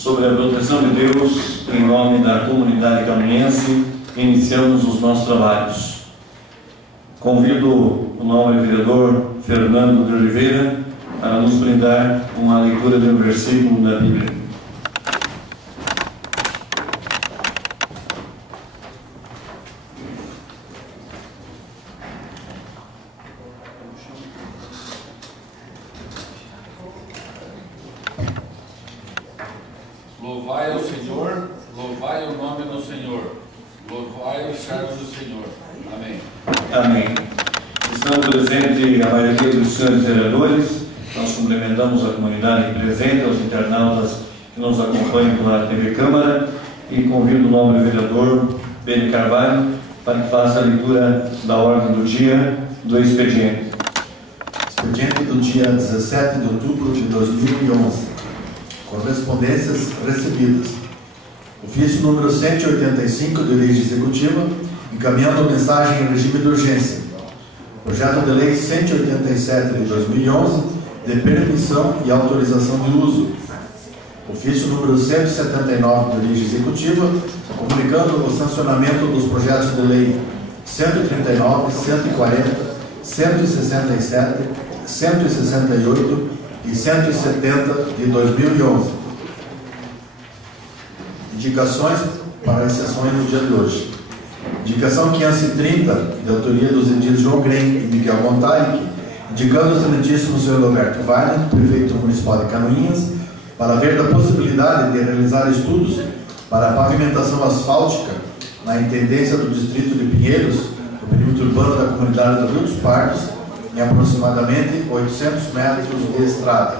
Sobre a proteção de Deus, em nome da comunidade caminhense, iniciamos os nossos trabalhos. Convido o nobre vereador Fernando de Oliveira para nos brindar uma leitura de um versículo da Bíblia. Louvai ao Senhor, louvai o nome do Senhor, louvai os servos do Senhor. Amém. Amém. Estamos presentes a maioria dos senhores vereadores. Nós cumprimentamos a comunidade presente, aos internautas que nos acompanham pela TV Câmara, e convido o nobre vereador Beni Carvalho para que faça a leitura da ordem do dia do expediente. Expediente do dia 17 de outubro de 2011. Correspondências recebidas. Ofício número 185 de Lei Executiva, encaminhando mensagem em regime de urgência. Projeto de Lei 187 de 2011, de permissão e autorização de uso. Ofício número 179 de Lei Executiva, comunicando o sancionamento dos projetos de lei 139, 140, 167, 168 e 170 de 2011. Indicações para as sessões do dia de hoje. Indicação 530, de autoria dos edil João Grem e Miguel Montaric, indicando o excelentíssimo senhor Roberto Wagner, prefeito municipal de Canoinhas, para ver da possibilidade de realizar estudos para a pavimentação asfáltica na intendência do distrito de Pinheiros, no perímetro urbano da comunidade do Rio dos Pardos, em aproximadamente 800 metros de estrada.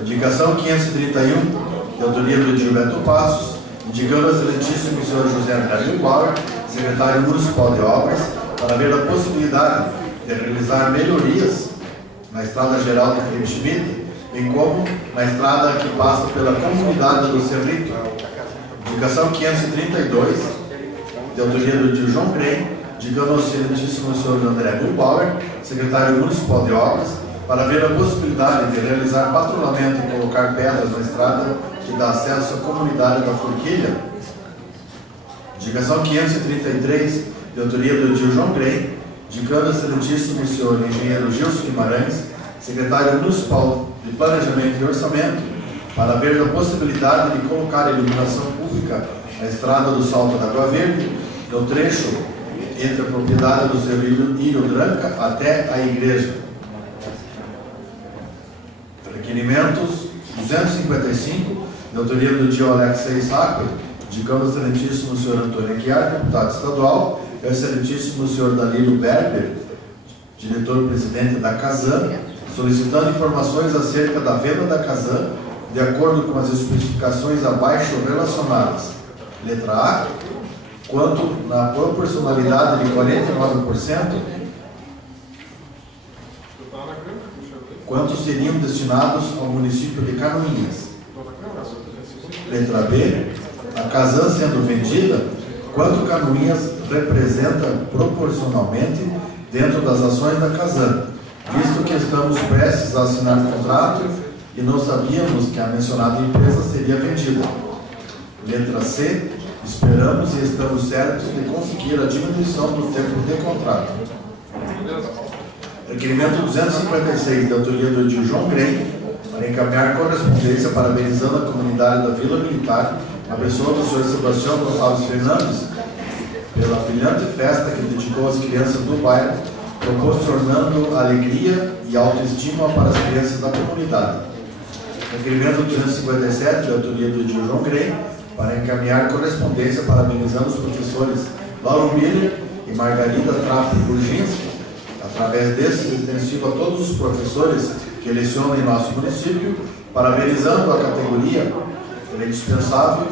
Indicação 531, de autoria do Gilberto Passos, indicando ao excelentíssimo senhor José André Bauer, secretário municipal de obras, para ver a possibilidade de realizar melhorias na estrada geral de Felipe Schmidt, bem como na estrada que passa pela comunidade do Cerrito. Indicação 532, de autoria do João Grem, indicando ao excelentíssimo senhor André Bauer, secretário municipal de obras, para ver a possibilidade de realizar patrulhamento e colocar pedras na estrada que dá acesso à comunidade da Forquilha. Indicação 533, de autoria do edil João Grem, indicando ao excelentíssimo senhor engenheiro Gilson Guimarães, secretário municipal de planejamento e orçamento, para ver a possibilidade de colocar iluminação pública na estrada do Salto da Água Verde, no trecho entre a propriedade do seu Ilho Branca até a igreja. Requerimentos 255, de autoria do Dio Alexei Sacco, indicando o excelentíssimo senhor Antônio Aguiar, deputado estadual, e o excelentíssimo senhor Danilo Berber, diretor-presidente da Casan, solicitando informações acerca da venda da Casan, de acordo com as especificações abaixo relacionadas. Letra A, quanto na proporcionalidade de 49%, quantos seriam destinados ao município de Canoinhas. Letra B, a Casan sendo vendida, quanto Canoinhas representa proporcionalmente dentro das ações da Casan, visto que estamos prestes a assinar contrato e não sabíamos que a mencionada empresa seria vendida. Letra C, esperamos e estamos certos de conseguir a diminuição do tempo de contrato. Requerimento 256, de autoria do edil João Grem, para encaminhar correspondência parabenizando a comunidade da Vila Militar, a pessoa do senhor Sebastião Gonçalves Fernandes, pela brilhante festa que dedicou às crianças do bairro, proporcionando alegria e autoestima para as crianças da comunidade. Requerimento 257, de autoria do edil João Grem, para encaminhar correspondência parabenizando os professores Lauro Miller e Margarida Trapp Burginski, através desse extensivo a todos os professores que lecionam em nosso município, parabenizando a categoria pela indispensável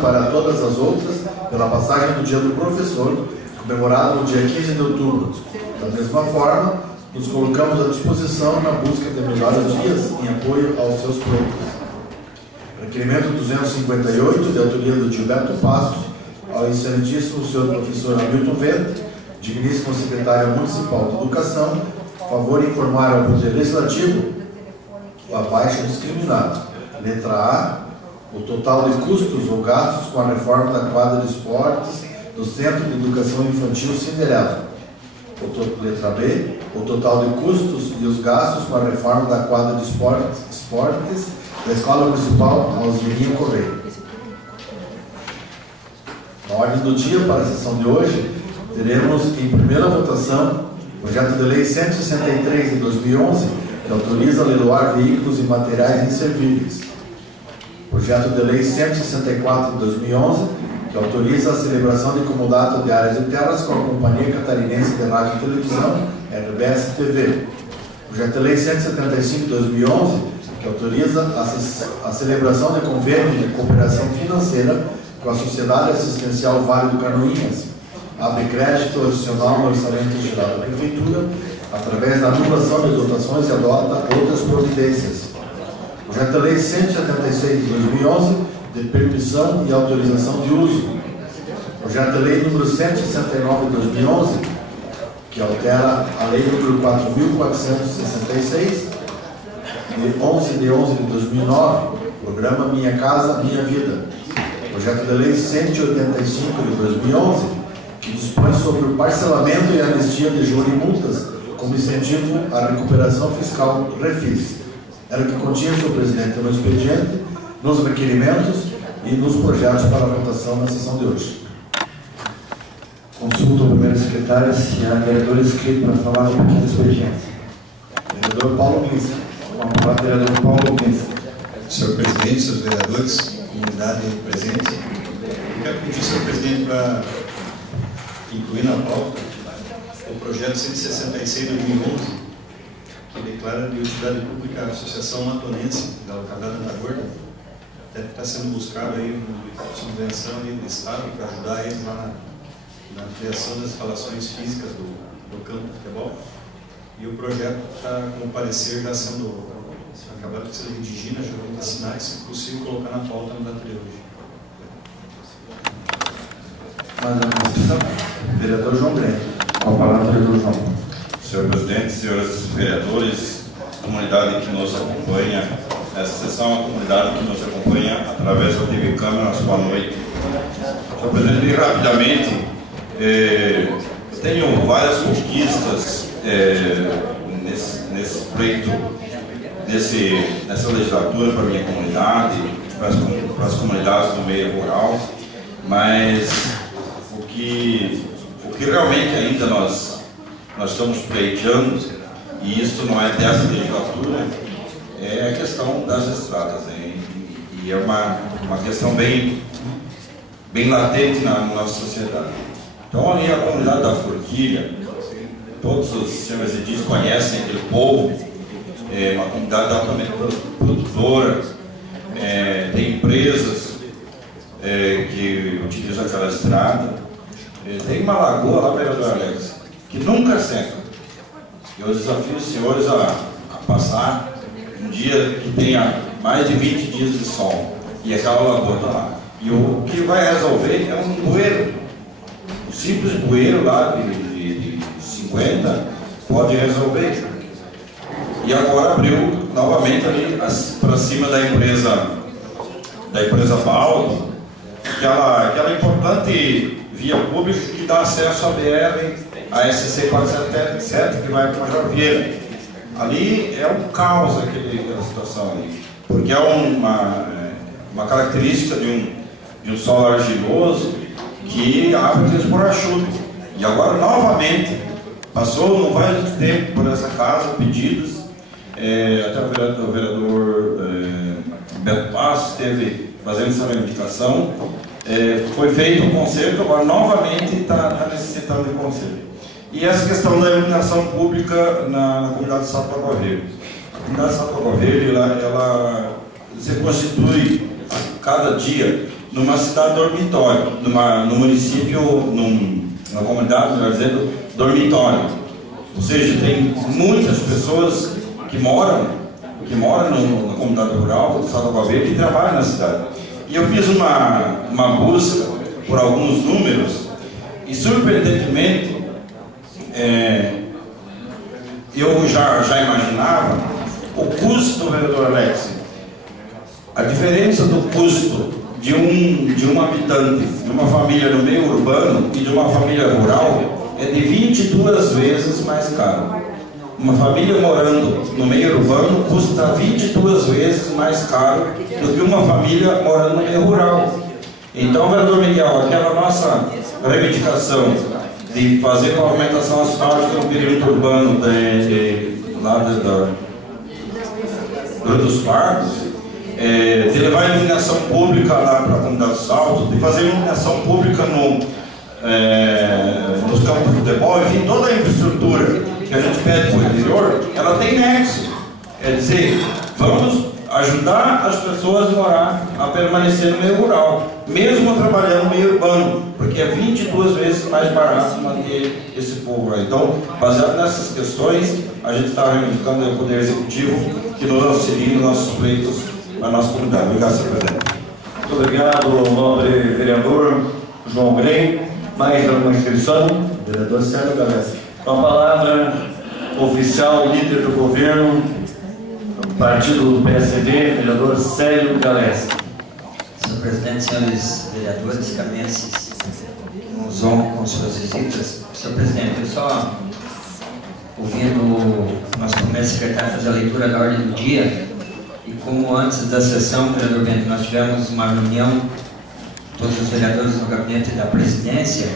para todas as outras, pela passagem do Dia do Professor, comemorado no dia 15 de outubro. Da mesma forma, nos colocamos à disposição na busca de melhores dias em apoio aos seus pleitos. Requerimento 258, de autoria do Gilberto Passos, ao excelentíssimo senhor professor Hamilton Vento, digníssimo secretário municipal de Educação, favor informar ao Poder Legislativo o abaixo discriminado. Letra A, o total de custos ou gastos com a reforma da quadra de esportes do Centro de Educação Infantil Cinderela. Letra B, o total de custos e os gastos com a reforma da quadra de esportes da Escola Municipal Alzerinho Correia. Na ordem do dia para a sessão de hoje, teremos em primeira votação o projeto de lei 163 de 2011, que autoriza a leiloar veículos e materiais inservíveis. Projeto de lei 164 de 2011, que autoriza a celebração de comodato de áreas de terras com a Companhia Catarinense de Rádio e Televisão, RBS TV. Projeto de lei 175 de 2011, que autoriza a celebração de convênio de cooperação financeira com a Sociedade Assistencial Vale do Canoinhas, abre crédito adicional no orçamento geral da Prefeitura, através da anulação de dotações e adota outras providências. Projeto de lei 176 de 2011, de permissão e autorização de uso. Projeto de lei número 169 de 2011, que altera a lei número 4.466, de 11 de 2009, programa Minha Casa Minha Vida. Projeto de lei 185 de 2011, que dispõe sobre o parcelamento e anistia de juros e multas como incentivo à recuperação fiscal REFIS. Era o que continha, senhor presidente, no expediente, nos requerimentos e nos projetos para a votação na sessão de hoje. Consulta o primeiro secretário se há vereador inscrito para falar um pouquinho do expediente. Vereador Paulo Minsk. Com a palavra, vereador Paulo Minsk. Senhor presidente, senhores vereadores, comunidade presente, eu quero pedir, senhor presidente, para incluir na pauta o projeto 166 de 2011, que declara de utilidade pública a Associação Matonense da localidade da Gorda, até que está sendo buscado aí uma subvenção do Estado para ajudar eles lá na criação das instalações físicas do campo de futebol. E o projeto está com o parecer já sendo acabado de ser redigido, já vamos assinar, se possível colocar na pauta no data de hoje. Mais uma questão? Vereador João Grande. Com a palavra, vereador João. Senhor presidente, senhores vereadores, comunidade que nos acompanha nessa sessão, a comunidade que nos acompanha através da TV Câmara, boa noite. Senhor presidente, rapidamente, eu tenho várias conquistas nesse pleito, nessa legislatura para a minha comunidade, para as comunidades do meio rural, mas o que realmente ainda nós estamos pleiteando, e isso não é dessa legislatura, é a questão das estradas, né? E é uma questão bem latente na nossa sociedade. Então ali a comunidade da Forquilha, todos os senhores edis conhecem aquele povo, é uma comunidade altamente produtora, tem empresas que utilizam aquela estrada, tem uma lagoa lá, vereador Alex, que nunca seca. Eu desafio os senhores a passar um dia que tenha mais de 20 dias de sol e aquela lagoa está lá. E o que vai resolver é um bueiro, um simples bueiro lá de 50 pode resolver. E agora abriu novamente ali para cima da empresa Baldo, aquela importante via pública que dá acesso à BR, a SC 477, que vai para Major Vieira. Ali é um caos aquela situação ali, porque é uma característica de um solo argiloso que abre aqueles borrachudos. E agora novamente passou, não faz muito tempo, por essa casa, pedidos, até o vereador Beto Passos esteve fazendo essa reivindicação, foi feito um conserto, agora novamente está necessitando de conserto. E essa questão da iluminação pública na comunidade de Salto Aguaveiro. A comunidade de Salto Aguaveiro, ela se constitui a cada dia numa cidade dormitório, no município, numa comunidade, melhor dizendo, dormitório. Ou seja, tem muitas pessoas que moram na comunidade rural do Salto Aguaveiro e trabalham na cidade. E eu fiz uma busca por alguns números e, surpreendentemente, eu já imaginava o custo do vereador Alex A diferença do custo de um habitante, de uma família no meio urbano e de uma família rural é de 22 vezes mais caro. Uma família morando no meio urbano custa 22 vezes mais caro do que uma família morando no meio rural. Então, vereador Miguel, aquela nossa reivindicação de fazer pavimentação asfáltica no perímetro urbano lá dos Pardos, de levar iluminação pública lá para a comunidade do Salto, de fazer iluminação pública nos campos de futebol, enfim, toda a infraestrutura que a gente pede para o interior, ela tem nexo. É dizer, vamos ajudar as pessoas a permanecer no meio rural, mesmo trabalhando no meio urbano, porque é 22 vezes mais barato manter esse povo aí. Então, baseado nessas questões, a gente está reivindicando ao Poder Executivo que nos auxilie nos nossos pleitos na nossa comunidade. Obrigado, senhor presidente. Muito obrigado, nobre vereador João Grey. Mais alguma inscrição? Vereador Célio Galés. Com a palavra, oficial líder do governo, partido do PSD, vereador Célio Galés. Senhor presidente, senhores vereadores, camenses que nos honram com suas visitas. Senhor presidente, eu só ouvindo o nosso primeiro secretário fazer a leitura da ordem do dia, e como antes da sessão, vereador Bento, nós tivemos uma reunião, todos os vereadores no gabinete da presidência,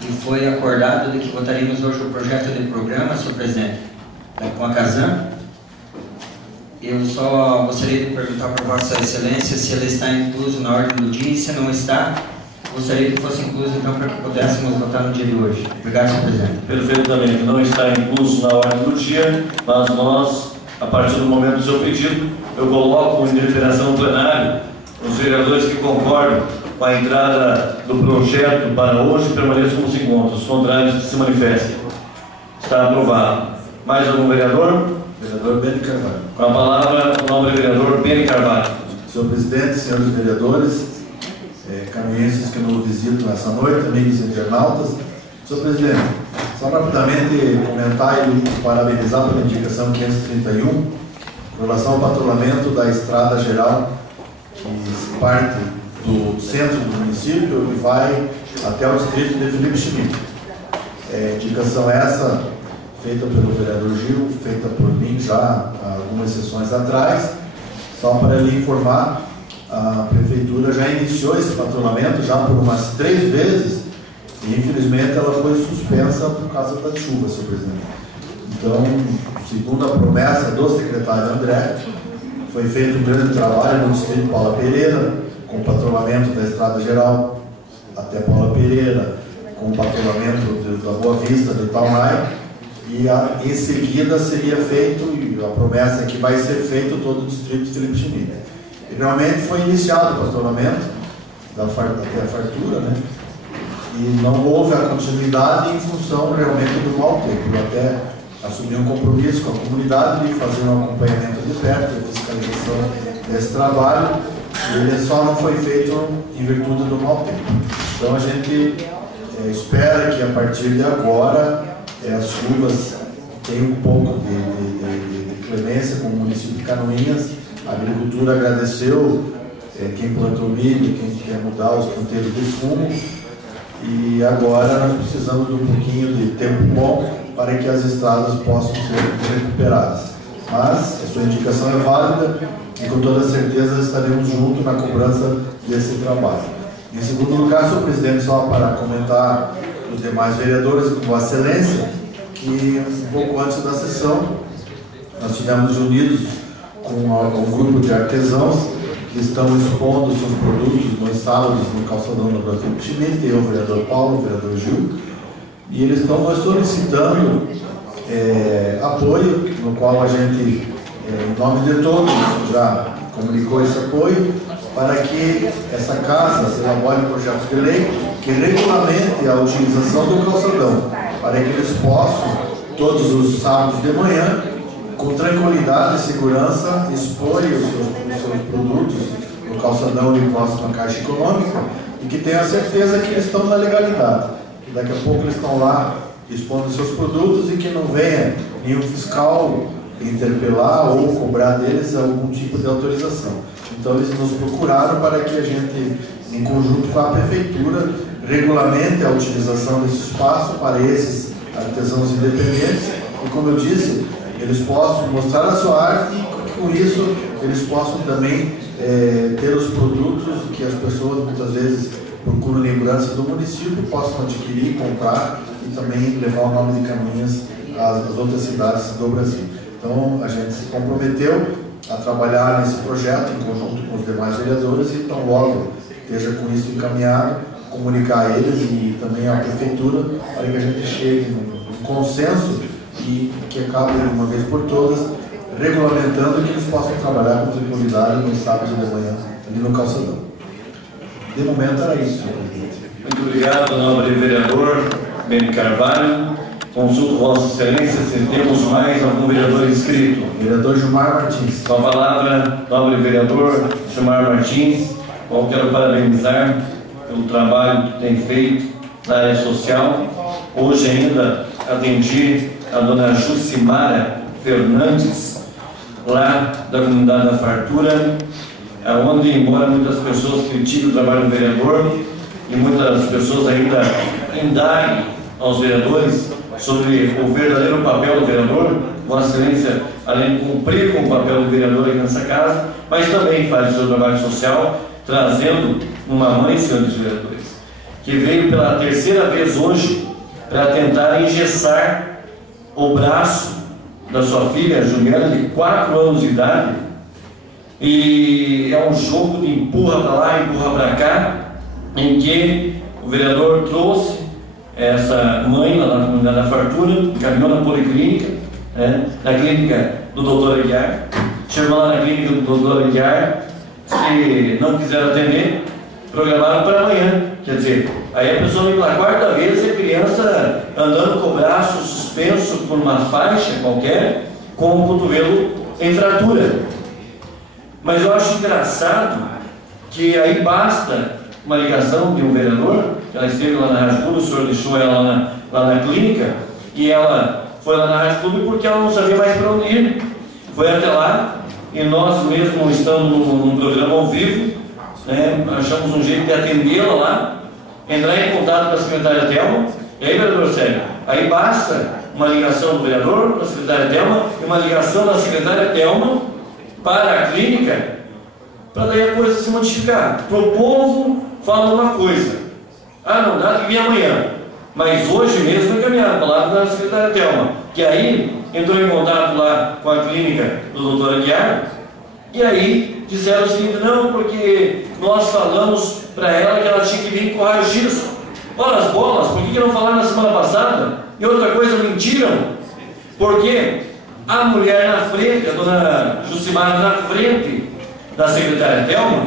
e foi acordado de que votaríamos hoje o projeto de programa, senhor presidente, com a Casan. Eu só gostaria de perguntar para Vossa Excelência se ele está incluso na ordem do dia, e se não está, gostaria que fosse incluso então para que pudéssemos votar no dia de hoje. Obrigado, senhor presidente. Perfeitamente, não está incluso na ordem do dia, mas nós, a partir do momento do seu pedido, eu coloco em deliberação no plenário os vereadores que concordam com a entrada do projeto para hoje permaneçam como se encontram, os contrários que se manifestem. Está aprovado. Mais algum vereador? Vereador Beni Carvalho. Com a palavra, o nobre vereador Beni Carvalho. Senhor presidente, senhores vereadores, caminhenses que nos visitam nessa noite, amigos internautas. Senhor presidente, só rapidamente comentar e parabenizar pela indicação 531, em relação ao patrulhamento da estrada geral, que parte do centro do município e vai até o distrito de Felipe Schmidt. Indicação essa feita pelo vereador Gil, feita por mim já há algumas sessões atrás. Só para lhe informar, a prefeitura já iniciou esse patrulhamento já por umas 3 vezes e infelizmente ela foi suspensa por causa das chuvas, senhor presidente. Então, segundo a promessa do secretário André, foi feito um grande trabalho no distrito de Paula Pereira, com o patrulhamento da estrada geral até Paula Pereira, com o patrulhamento da Boa Vista, de Itaumai, e em seguida seria feito, e a promessa é que vai ser feito todo o distrito de Felipe Schmidt. E realmente foi iniciado o patrulhamento até a fartura, né? E não houve a continuidade em função realmente do mau tempo. Eu até assumi um compromisso com a comunidade de fazer um acompanhamento de perto, a fiscalização desse trabalho, e ele só não foi feito em virtude do mau tempo. Então a gente espera que a partir de agora as chuvas tenham um pouco de clemência com o município de Canoinhas. A agricultura agradeceu quem plantou milho, quem quer mudar os canteiros de fumo, e agora nós precisamos de um pouquinho de tempo bom para que as estradas possam ser recuperadas. Mas a sua indicação é válida e com toda certeza estaremos juntos na cobrança desse trabalho. Em segundo lugar, senhor presidente, só para comentar os demais vereadores e com Vossa Excelência, que um pouco antes da sessão nós tivemos reunidos com um grupo de artesãos que estão expondo seus produtos nos sábados no calçadão do Brasil Schmidt, eu, o vereador Paulo, o vereador Gil, e eles estão nos solicitando apoio, no qual a gente, em nome de todos, já comunicou esse apoio, para que essa casa se elabore projetos de lei que regulamente a utilização do calçadão, para que eles possam, todos os sábados de manhã, com tranquilidade e segurança, expor os seus produtos no calçadão ali próximo à Caixa Econômica e que tenha certeza que eles estão na legalidade. Que daqui a pouco eles estão lá expondo seus produtos e que não venha nenhum fiscal interpelar ou cobrar deles algum tipo de autorização. Então eles nos procuraram para que a gente, em conjunto com a prefeitura, regulamente a utilização desse espaço para esses artesãos independentes e, como eu disse, eles possam mostrar a sua arte e com isso eles possam também ter os produtos que as pessoas muitas vezes procuram lembranças do município, possam adquirir, comprar e também levar o nome de Caminhas às outras cidades do Brasil. Então a gente se comprometeu a trabalhar nesse projeto em conjunto com os demais vereadores e então logo esteja com isso encaminhado, comunicar a eles e também à prefeitura para que a gente chegue num consenso e que acabe de uma vez por todas regulamentando que eles possam trabalhar com tranquilidade no sábado de manhã ali no calçadão. De momento era isso, senhor presidente. Muito obrigado, nobre vereador Beni Carvalho. Consulto Vossa Excelência se temos mais algum vereador inscrito. Vereador Gilmar Martins. Com a palavra, nobre vereador Gilmar Martins, qual quero parabenizar pelo trabalho que tem feito na área social. Hoje ainda atendi a dona Jucimara Fernandes, lá da comunidade da Fartura, onde, embora muitas pessoas critiquem o trabalho do vereador e muitas pessoas ainda indaguem aos vereadores sobre o verdadeiro papel do vereador, Vossa Excelência, além de cumprir com o papel do vereador aqui nessa casa, mas também faz o seu trabalho social, trazendo uma mãe, senhores vereadores, que veio pela terceira vez hoje para tentar engessar o braço da sua filha Juliana, de 4 anos de idade, e é um jogo de empurra para lá, empurra para cá, em que o vereador trouxe essa mãe lá na comunidade da Fartura, encaminhou na policlínica, na clínica do Dr. Aguiar, chegou lá na clínica do Dr. Aguiar, que não quiseram atender, programaram para amanhã. Quer dizer, aí a pessoa vem pela 4ª vez e a criança andando com o braço suspenso por uma faixa qualquer, com o cotovelo em fratura. Mas eu acho engraçado que aí basta uma ligação de um vereador, que ela esteve lá na Rádio Clube, o senhor deixou ela lá na clínica, e ela foi lá na Rádio Clube porque ela não sabia mais para onde ir. Foi até lá, e nós mesmo estando num programa ao vivo, achamos um jeito de atendê-la lá, entrar em contato com a secretária Thelma, e aí, vereador Sérgio, aí basta uma ligação do vereador para a secretária Thelma e uma ligação da secretária Thelma para a clínica, para daí a coisa se modificar. Para o povo fala uma coisa, não dá que vir amanhã, mas hoje mesmo encaminharam a palavra da secretária Thelma, que aí entrou em contato lá com a clínica do Dr. Aguiar, e aí disseram o seguinte: não, porque nós falamos para ela que ela tinha que vir com o raio-x. Ora as bolas, por que não falaram na semana passada? E outra coisa, mentiram, porque a mulher na frente, a dona Jucimara na frente da secretária Thelma,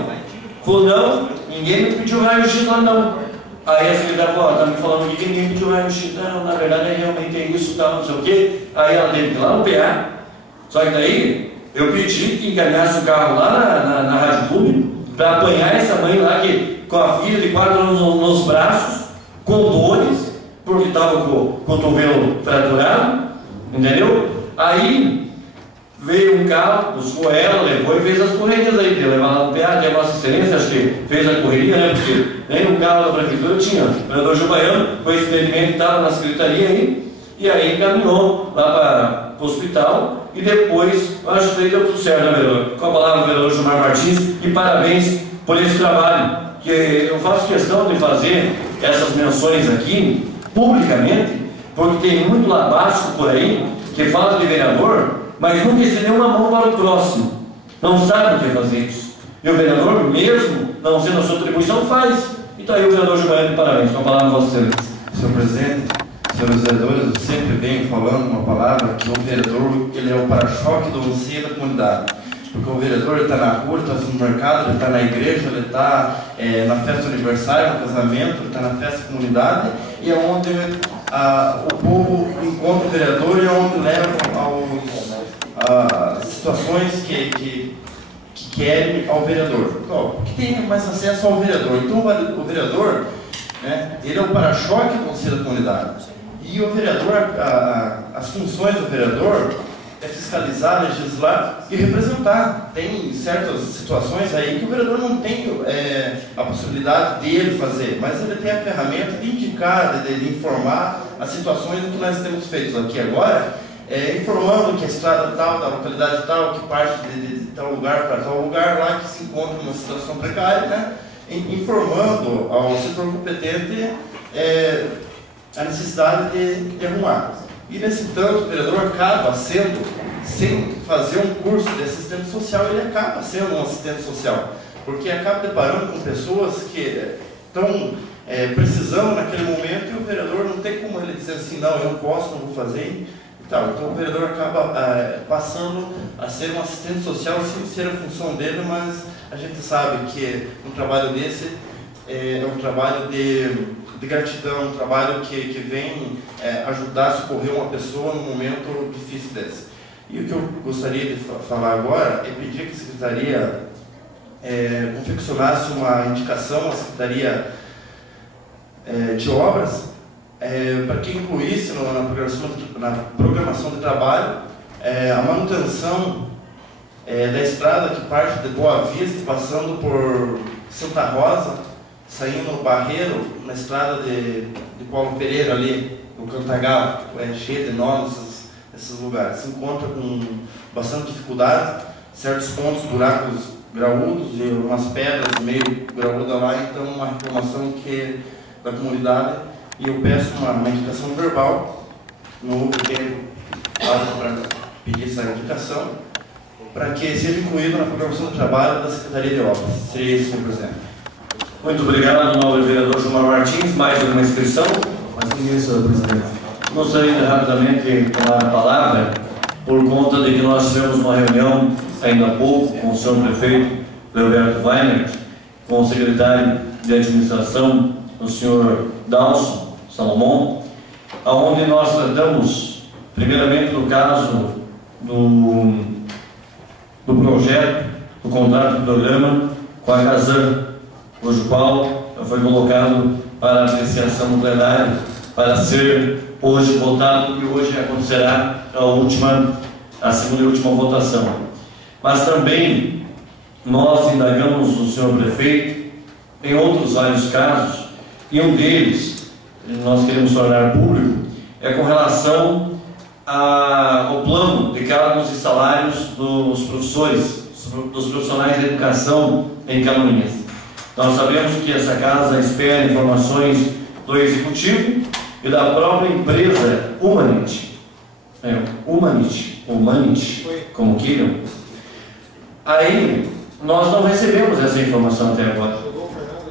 falou: não, ninguém me pediu raio-x lá não. Aí a secretária falou: está me falando que ninguém pediu raio-x. Não, na verdade realmente é isso, tá, não sei o quê. Aí ela teve que ir lá no PA. Só que daí eu pedi que encaminhasse o carro lá na Rádio Clube para apanhar essa mãe lá que, com a filha de 4 anos nos braços, com dores, porque estava com o cotovelo fraturado, entendeu? Aí veio um carro, buscou ela, levou e fez as correrias aí, de levar lá no PA, que a Vossa Excelência, acho que fez a correria, né? Porque nem um carro da prefeitura tinha. O vereador Gilbaiano, coincidentemente, estava na secretaria aí, e aí encaminhou lá para o hospital, e depois, acho que deu tudo certo, né, vereador? Com a palavra, o vereador Gilmar Martins, e parabéns por esse trabalho, que eu faço questão de fazer essas menções aqui, publicamente, porque tem muito labasco por aí, que fala de vereador, mas nunca estendeu uma mão para o próximo, não sabe o que fazer isso. E o vereador, mesmo não sendo a sua atribuição, faz. Então aí o vereador Gilmar, parabéns, com a palavra, Vossa Excelência. Senhor presidente, senhores vereadores, eu sempre venho falando uma palavra que o vereador, ele é o para-choque do você da comunidade. Porque o vereador está na rua, ele está no mercado, ele está na igreja, ele está na festa de aniversário, no casamento, ele está na festa de comunidade, e é onde o povo encontra o vereador e é onde leva as situações que querem ao vereador. Que tem mais acesso ao vereador. Então o vereador, ele é o para-choque do conselho da comunidade. E o vereador, as funções do vereador fiscalizar, legislar e representar. Tem certas situações aí que o vereador não tem a possibilidade dele fazer, mas ele tem a ferramenta de indicar, de informar as situações do que nós temos feito aqui agora, informando que a estrada tal, da localidade tal, que parte de tal lugar para tal lugar lá que se encontra numa situação precária, né? Informando ao setor competente a necessidade de arrumar. E nesse tanto, o vereador acaba sendo, sem fazer um curso de assistente social, ele acaba sendo um assistente social, porque acaba deparando com pessoas que estão precisando naquele momento e o vereador não tem como ele dizer assim, não, eu não posso, não vou fazer. Então o vereador acaba passando a ser um assistente social sem ser a função dele, mas a gente sabe que um trabalho desse é um trabalho de gratidão, um trabalho que vem ajudar a socorrer uma pessoa num momento difícil desse. E o que eu gostaria de falar agora é pedir que a Secretaria confeccionasse uma indicação à Secretaria de Obras para que incluísse na programação de trabalho a manutenção da estrada que parte de Boa Vista, passando por Santa Rosa, saindo Barreiro, na estrada de Paulo Pereira ali, no Cantagalo, cheio de nós, esses lugares. Se encontra com bastante dificuldade, certos pontos, buracos graúdos e umas pedras meio graúdas lá, então uma reclamação da comunidade, e eu peço uma indicação verbal no pequeno para pedir essa indicação, para que seja incluído na programação do trabalho da Secretaria de Obras. Seria isso, senhor presidente. Muito obrigado, nobre vereador Gilmar Martins. Mais alguma inscrição? Mais isso, senhor presidente. Gostaria de rapidamente tomar a palavra por conta de que nós tivemos uma reunião ainda há pouco com o senhor prefeito Leoberto Weiner, com o secretário de administração, o senhor Dalson Salomão, onde nós tratamos primeiramente do caso do projeto, do contrato do programa com a Casan, cujo qual foi colocado para apreciação no plenário, para ser hoje votado, e hoje acontecerá a segunda e última votação. Mas também nós indagamos o senhor prefeito em outros vários casos, e um deles nós queremos tornar público, é com relação ao plano de cargos e salários dos professores, dos profissionais de educação em Canoinhas. Nós sabemos que essa casa espera informações do Executivo e da própria empresa Humanity, como queiram. Aí, nós não recebemos essa informação até agora.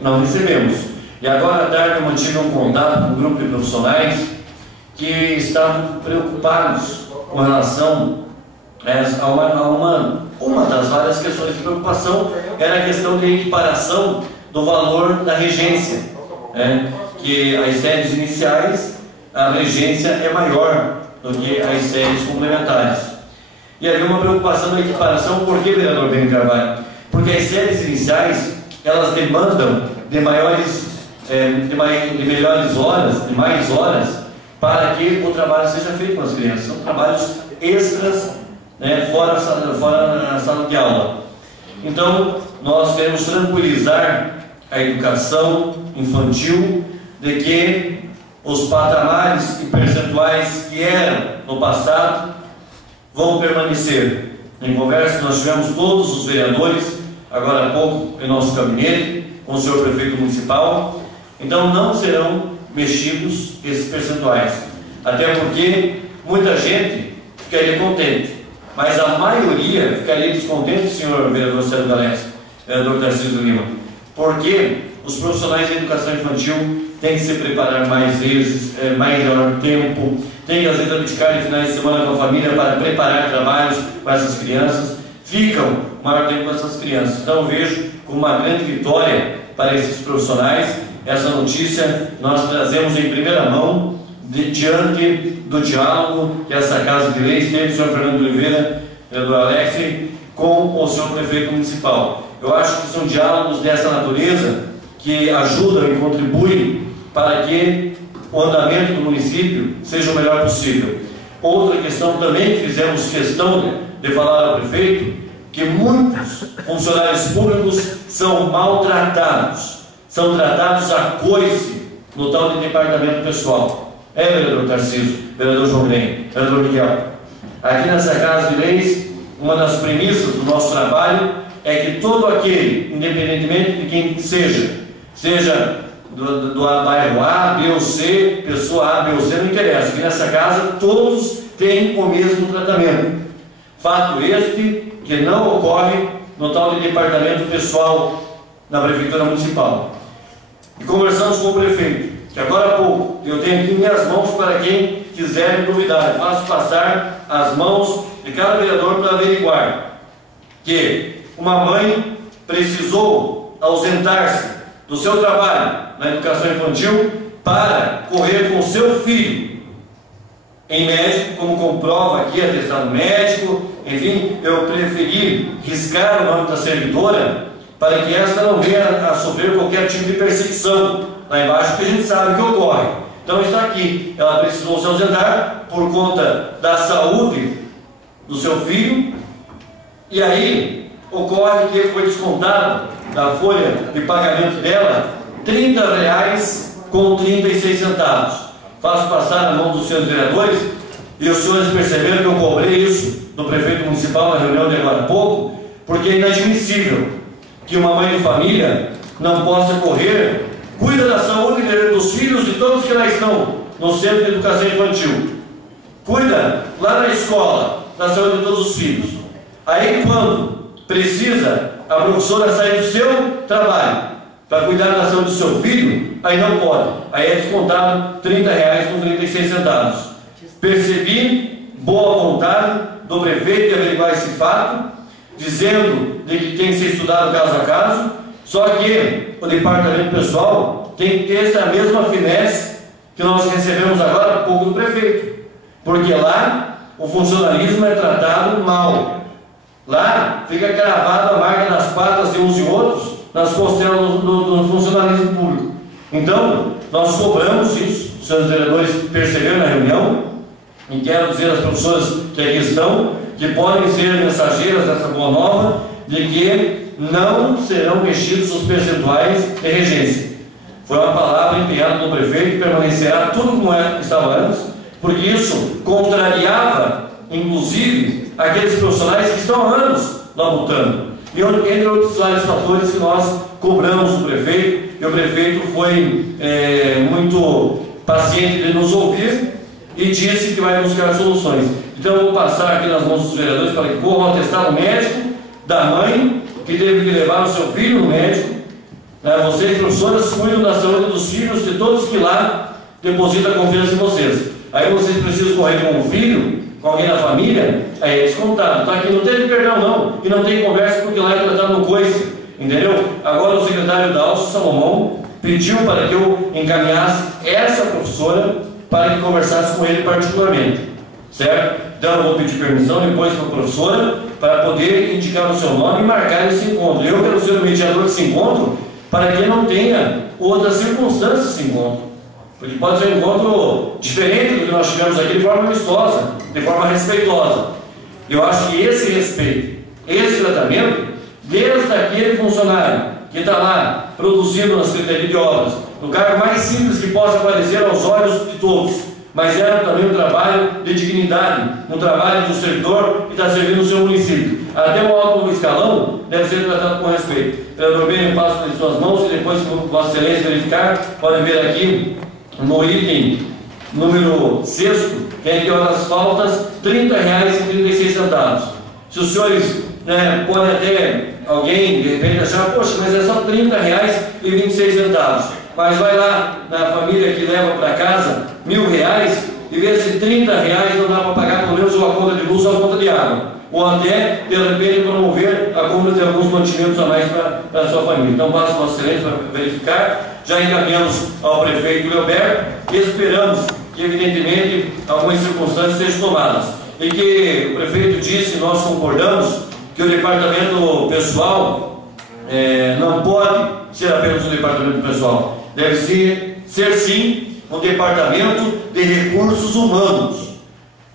Não recebemos. E agora à tarde eu mantive um contato com um grupo de profissionais que estavam preocupados com relação a uma das várias questões de preocupação, era a questão de equiparação do valor da regência, que as séries iniciais, a regência é maior do que as séries complementares. E havia uma preocupação da equiparação. Por que, vereador Benio Carvalho? Porque as séries iniciais, elas demandam de melhores horas, de mais horas, para que o trabalho seja feito com as crianças. São trabalhos extras, fora a sala de aula. Então, nós queremos tranquilizar a educação infantil de que os patamares e percentuais que eram no passado vão permanecer. Em conversa nós tivemos todos os vereadores, agora há pouco, em nosso gabinete, com o senhor prefeito municipal. Então não serão mexidos esses percentuais, até porque muita gente ficaria contente, mas a maioria ficaria descontente, senhor vereador Célio Galés, vereador Tarcísio Lima, porque os profissionais de educação infantil têm que se preparar mais vezes, maior tempo, têm que às vezes abdicar de finais de semana com a família para preparar trabalhos com essas crianças, ficam maior tempo com essas crianças. Então eu vejo como uma grande vitória para esses profissionais essa notícia. Nós trazemos em primeira mão, diante do diálogo que essa Casa de Leis teve, o senhor Fernando Oliveira, vereador Alex, com o senhor prefeito municipal. Eu acho que são diálogos dessa natureza que ajudam e contribuem para que o andamento do município seja o melhor possível. Outra questão também que fizemos questão de falar ao prefeito, que muitos funcionários públicos são maltratados, são tratados a coice no tal de departamento pessoal. Vereador Tarcísio, vereador João Grem, vereador Miguel. Aqui nessa Casa de Leis, uma das premissas do nosso trabalho é que todo aquele, independentemente de quem seja do bairro A, B ou C, pessoa A, B ou C, não interessa. Aqui nessa casa todos têm o mesmo tratamento. Fato este que não ocorre no tal de departamento pessoal na Prefeitura Municipal. E conversamos com o prefeito, que agora há pouco eu tenho aqui em minhas mãos para quem quiser me duvidar. Eu faço passar as mãos de cada vereador para averiguar que uma mãe precisou ausentar-se do seu trabalho na educação infantil para correr com o seu filho em médico, como comprova aqui atestado médico. Enfim, eu preferi riscar o nome da servidora para que esta não venha a sofrer qualquer tipo de perseguição lá embaixo, que a gente sabe que ocorre. Então está aqui, ela precisou se ausentar por conta da saúde do seu filho, e aí ocorre que foi descontado da folha de pagamento dela R$30,36. Faço passar na mão dos senhores vereadores, e os senhores perceberam que eu cobrei isso do prefeito municipal na reunião de agora há pouco, porque é inadmissível que uma mãe de família não possa correr, cuida da saúde dos filhos de todos que lá estão no centro de educação infantil, cuida lá na escola da saúde de todos os filhos. Aí quando precisa a professora sair do seu trabalho para cuidar da saúde do seu filho, aí não pode, aí é descontado R$30,36. Percebi boa vontade do prefeito de averiguar esse fato, dizendo de que tem que ser estudado caso a caso, só que o departamento pessoal tem que ter essa mesma finesse que nós recebemos agora há pouco do prefeito, porque lá o funcionalismo é tratado mal. Lá fica cravada a marca nas patas de uns e outros, nas costelas do funcionalismo público. Então, nós cobramos isso, os senhores vereadores perceberam na reunião, e quero dizer às professoras que aqui estão, que podem ser mensageiras dessa boa nova, de que não serão mexidos os percentuais de regência. Foi uma palavra empenhada pelo prefeito, permanecerá tudo como estava antes, porque isso contrariava, inclusive, aqueles profissionais que estão há anos labutando. E entre outros vários fatores que nós cobramos do prefeito, e o prefeito foi muito paciente de nos ouvir e disse que vai buscar soluções. Então eu vou passar aqui nas mãos dos vereadores para que corram o atestado médico da mãe que teve que levar o seu filho no médico. Vocês, professoras, cuidam da saúde dos filhos de todos que lá depositam a confiança em vocês. Aí vocês precisam correr com o filho, com alguém da família, aí é descontado. Tá aqui, não teve perdão não, e não tem conversa porque lá é tratado no coice, entendeu? Agora o secretário Dalcio Salomão pediu para que eu encaminhasse essa professora para que conversasse com ele particularmente, certo? Então eu vou pedir permissão depois para a professora para poder indicar o seu nome e marcar esse encontro. Eu quero ser o mediador desse encontro para que não tenha outras circunstâncias desse encontro, porque pode ser um encontro diferente do que nós tivemos aqui, de forma amistosa, de forma respeitosa. Eu acho que esse respeito, esse tratamento, desde aquele funcionário que está lá produzindo na Secretaria de Obras, no cargo mais simples que possa aparecer aos olhos de todos, mas era também um trabalho de dignidade, um trabalho do servidor que está servindo o seu município. Até o alto escalão deve ser tratado com respeito. Vereador Bem, eu passo em suas mãos e depois, que Vossa Excelência verificar, podem ver aqui no item número 6, tem aqui as faltas, R$30,36. Se os senhores podem até, alguém de repente achar, poxa, mas é só R$30,26. Mas vai lá na família que leva para casa R$1.000 e vê se R$30 não dá para pagar pelo menos uma conta de luz ou uma conta de água. Ou até, de repente, promover a compra de alguns mantimentos a mais para a sua família. Então, passo Vossa Excelência para verificar. Já encaminhamos ao prefeito Leoberto e esperamos que, evidentemente, algumas circunstâncias sejam tomadas. E que o prefeito disse, nós concordamos, que o departamento pessoal não pode ser apenas um departamento pessoal. Deve ser sim um departamento de recursos humanos,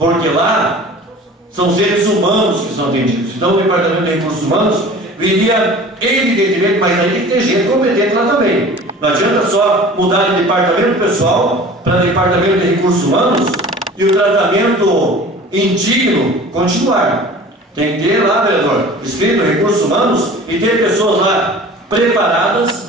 porque lá são seres humanos que são atendidos. Então o Departamento de Recursos Humanos viria evidentemente, mas aí tem que ter gente competente lá também. Não adianta só mudar de departamento pessoal para departamento de recursos humanos e o tratamento indigno continuar. Tem que ter lá, vereador, escrito recursos humanos e ter pessoas lá preparadas,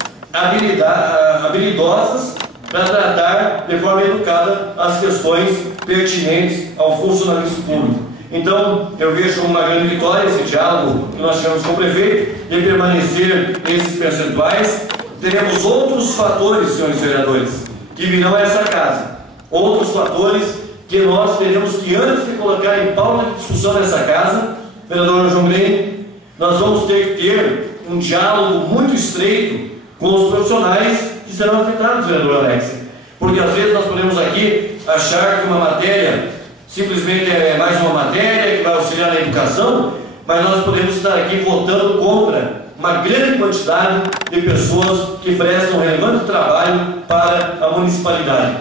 habilidosas para tratar de forma educada as questões pertinentes ao funcionalismo público. Então, eu vejo uma grande vitória esse diálogo que nós tivemos com o prefeito de permanecer nesses percentuais. Teremos outros fatores, senhores vereadores, que virão a essa casa. Outros fatores que nós teremos que, antes de colocar em pauta de discussão nessa casa, vereador João Grem, nós vamos ter que ter um diálogo muito estreito com os profissionais que serão afetados, vereador Alex. Porque às vezes nós podemos aqui achar que uma matéria simplesmente é mais uma matéria que vai auxiliar na educação, mas nós podemos estar aqui votando contra uma grande quantidade de pessoas que prestam relevante trabalho para a municipalidade,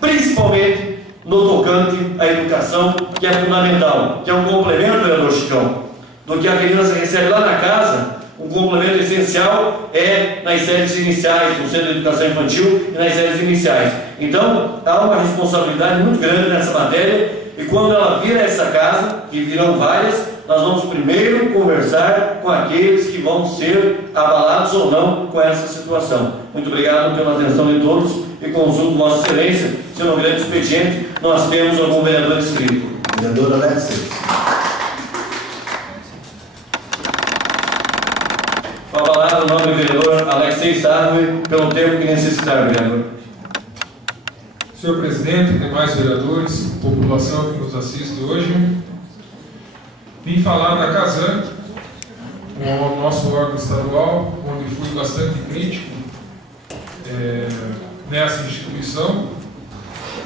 principalmente no tocante à educação, que é fundamental, que é um complemento, vereador Chicão, do que a criança recebe lá na casa. Um complemento essencial é nas séries iniciais, no Centro de Educação Infantil e nas séries iniciais. Então, há uma responsabilidade muito grande nessa matéria, e quando ela vir a essa casa, que virão várias, nós vamos primeiro conversar com aqueles que vão ser abalados ou não com essa situação. Muito obrigado pela atenção de todos e consulto Vossa Excelência, se no grande expediente nós temos algum vereador inscrito. Vereador Alexei. Com a palavra o nome do vereador Alexei Sarve, pelo tempo que necessitar, vereador. Senhor presidente, demais vereadores, população que nos assiste hoje, vim falar da Casan, o nosso órgão estadual, onde fui bastante crítico nessa instituição.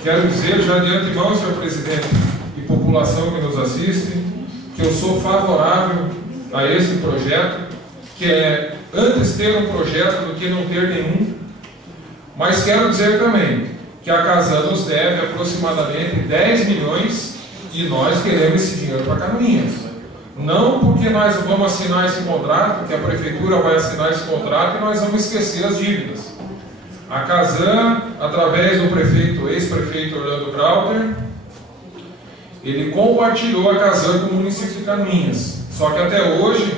Quero dizer já de antemão, senhor presidente, e população que nos assiste, que eu sou favorável a esse projeto, que é antes ter um projeto do que não ter nenhum, mas quero dizer também que a Casan nos deve aproximadamente 10 milhões e nós queremos esse dinheiro para Canoinhas. Não porque nós vamos assinar esse contrato, que a prefeitura vai assinar esse contrato e nós vamos esquecer as dívidas. A Casan, através do prefeito, ex-prefeito Orlando Krauter, ele compartilhou a Casan com o município de Canoinhas. Só que até hoje,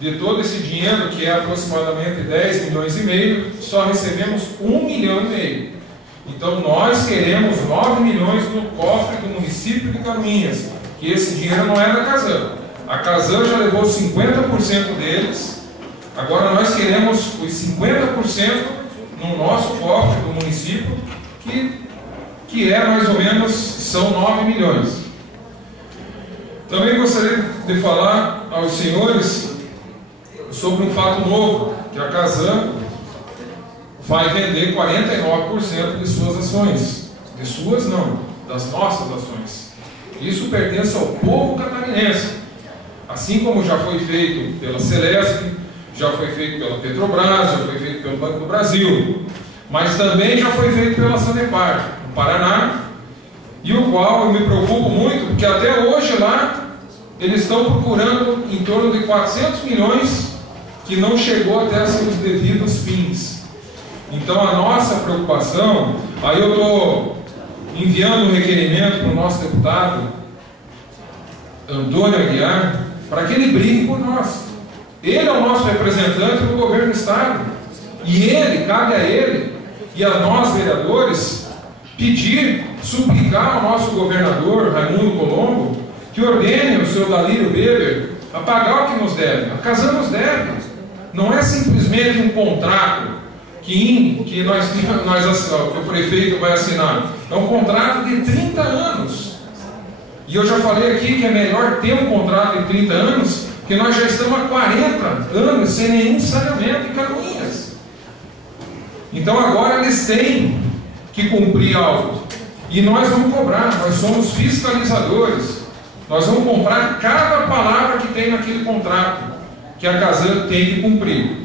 de todo esse dinheiro, que é aproximadamente 10 milhões e meio, só recebemos 1 milhão e meio. Então nós queremos 9 milhões no cofre do município de Canoinhas, que esse dinheiro não é da Casan. A Casan já levou 50% deles, agora nós queremos os 50% no nosso cofre do município, que é mais ou menos, são 9 milhões. Também gostaria de falar aos senhores sobre um fato novo, que a Casan vai vender 49% de suas ações. De suas não, das nossas ações. Isso pertence ao povo catarinense. Assim como já foi feito pela Celesc, já foi feito pela Petrobras, já foi feito pelo Banco do Brasil, mas também já foi feito pela Sanepar, no Paraná, e o qual eu me preocupo muito, porque até hoje lá eles estão procurando em torno de 400 milhões que não chegou até seus devidos fins. Então a nossa preocupação, aí eu estou enviando um requerimento para o nosso deputado Antônio Aguiar, para que ele brigue por nós. Ele é o nosso representante do governo do Estado, e ele, cabe a ele e a nós vereadores pedir, suplicar ao nosso governador Raimundo Colombo que ordene o senhor Dalírio Weber a pagar o que nos deve. A Casan nos deve. Não é simplesmente um contrato que o prefeito vai assinar. É um contrato de 30 anos. E eu já falei aqui que é melhor ter um contrato de 30 anos, que nós já estamos há 40 anos sem nenhum saneamento em Canoinhas. Então agora eles têm que cumprir algo. E nós vamos cobrar, nós somos fiscalizadores. Nós vamos comprar cada palavra que tem naquele contrato, que a Casan tem que cumprir.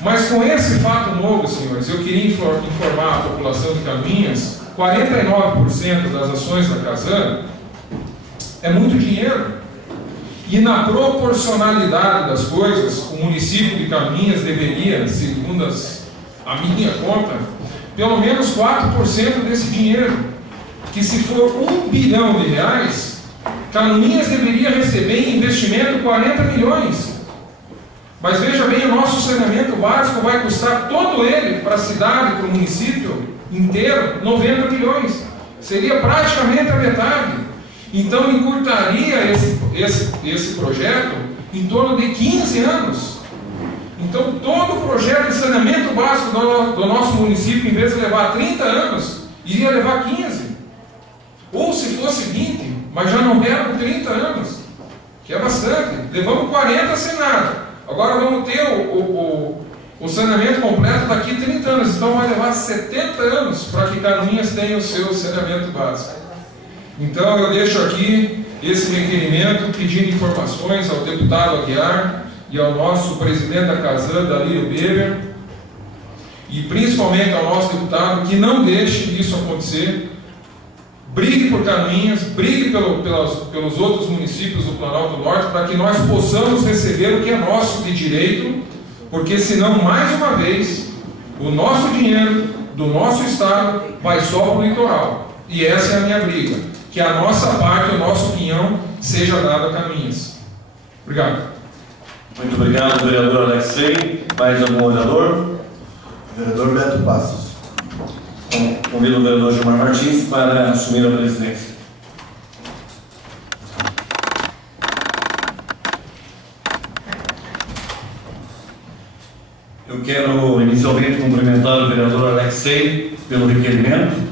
Mas com esse fato novo, senhores, eu queria informar a população de Canoinhas, 49% das ações da Casan é muito dinheiro. E na proporcionalidade das coisas, o município de Canoinhas deveria, segundo a minha conta, pelo menos 4% desse dinheiro. Que se for R$1 bilhão, Canoinhas deveria receber em investimento 40 milhões. Mas veja bem, o nosso saneamento básico vai custar todo ele para a cidade, para o município inteiro, 90 milhões. Seria praticamente a metade. Então encurtaria esse projeto em torno de 15 anos. Então todo o projeto de saneamento básico do nosso município, em vez de levar 30 anos, iria levar 15. Ou se fosse 20, mas já não eram 30 anos, que é bastante. Levamos 40 sem nada. Agora vamos ter o saneamento completo daqui a 30 anos. Então vai levar 70 anos para que Canoinhas tenha o seu saneamento básico. Então eu deixo aqui esse requerimento pedindo informações ao deputado Aguiar e ao nosso presidente da Casan, Dalírio Beber, e principalmente ao nosso deputado, que não deixe isso acontecer. Brigue por Canoinhas, brigue pelos outros municípios do Planalto Norte, para que nós possamos receber o que é nosso de direito, porque senão, mais uma vez, o nosso dinheiro do nosso estado vai só para o litoral. E essa é a minha briga, que a nossa parte, o nosso opinião, seja dada a Canoinhas. Obrigado. Muito obrigado, vereador Alexei. Mais algum orador? Vereador Beto Passos. Convido o vereador Gilmar Martins para assumir a presidência. Eu quero inicialmente cumprimentar o vereador Alexei pelo requerimento,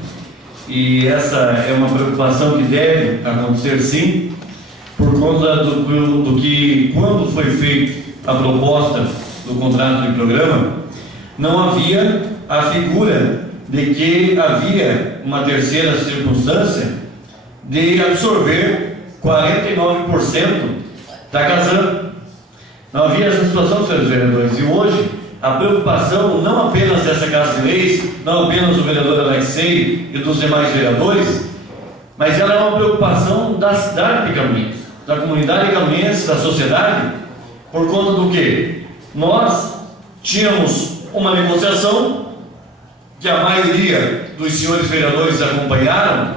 e essa é uma preocupação que deve acontecer sim, por conta do que, quando foi feita a proposta do contrato de programa, não havia a figura de que havia uma terceira circunstância de absorver 49% da Casan. Não havia essa situação, senhores vereadores, e hoje a preocupação não apenas dessa Casa de Leis, não apenas do vereador Alexei e dos demais vereadores, mas ela é uma preocupação da cidade de Canoinhas, da comunidade canoinhense, da sociedade, por conta do que nós tínhamos uma negociação que a maioria dos senhores vereadores acompanharam,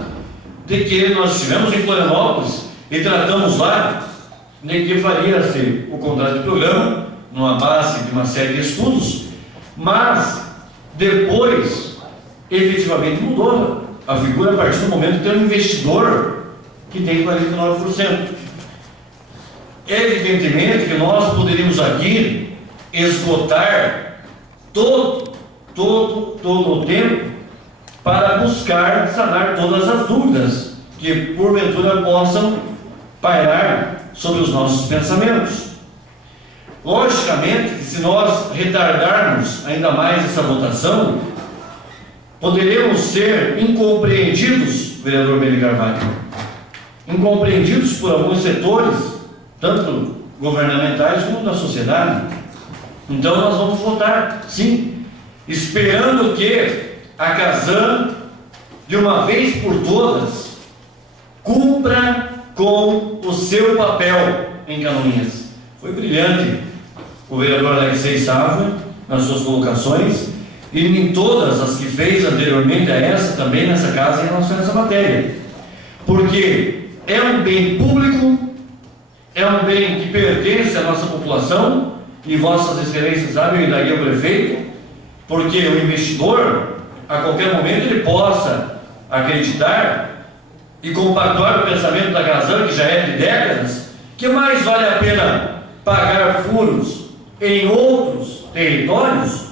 de que nós estivemos em Florianópolis e tratamos lá de que faria-se o contrato de programa numa base de uma série de estudos, mas depois efetivamente mudou a figura a partir do momento de ter um investidor que tem 49%. Evidentemente que nós poderíamos aqui esgotar todo o tempo para buscar sanar todas as dúvidas que porventura possam pairar sobre os nossos pensamentos. Logicamente, se nós retardarmos ainda mais essa votação, poderemos ser incompreendidos, vereador Beni Carvalho, incompreendidos por alguns setores, tanto governamentais como da sociedade. Então nós vamos votar sim, esperando que a Casan, de uma vez por todas, cumpra com o seu papel em Canoinhas. Foi brilhante o vereador Alexei Sávio nas suas colocações, e em todas as que fez anteriormente a essa, também nessa casa, em relação a essa matéria, porque é um bem público, é um bem que pertence à nossa população, e vossas excelências sabem, e daí o prefeito, porque o investidor, a qualquer momento, ele possa acreditar e compactuar com o pensamento da Casan, que já é de décadas, que mais vale a pena pagar furos em outros territórios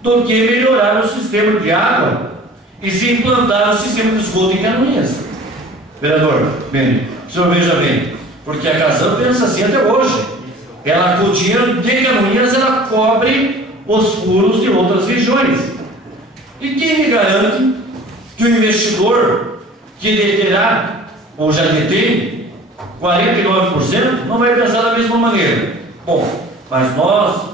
do que melhorar o sistema de água e se implantar o sistema de esgoto em Canoinhas. Vereador Beni, o senhor veja bem, porque a Casan pensa assim até hoje. Ela, com o dinheiro de Canoinhas, ela cobre os furos de outras regiões. E quem me garante que o investidor que deterá, ou já detém, 49%, não vai pensar da mesma maneira? Bom, mas nós,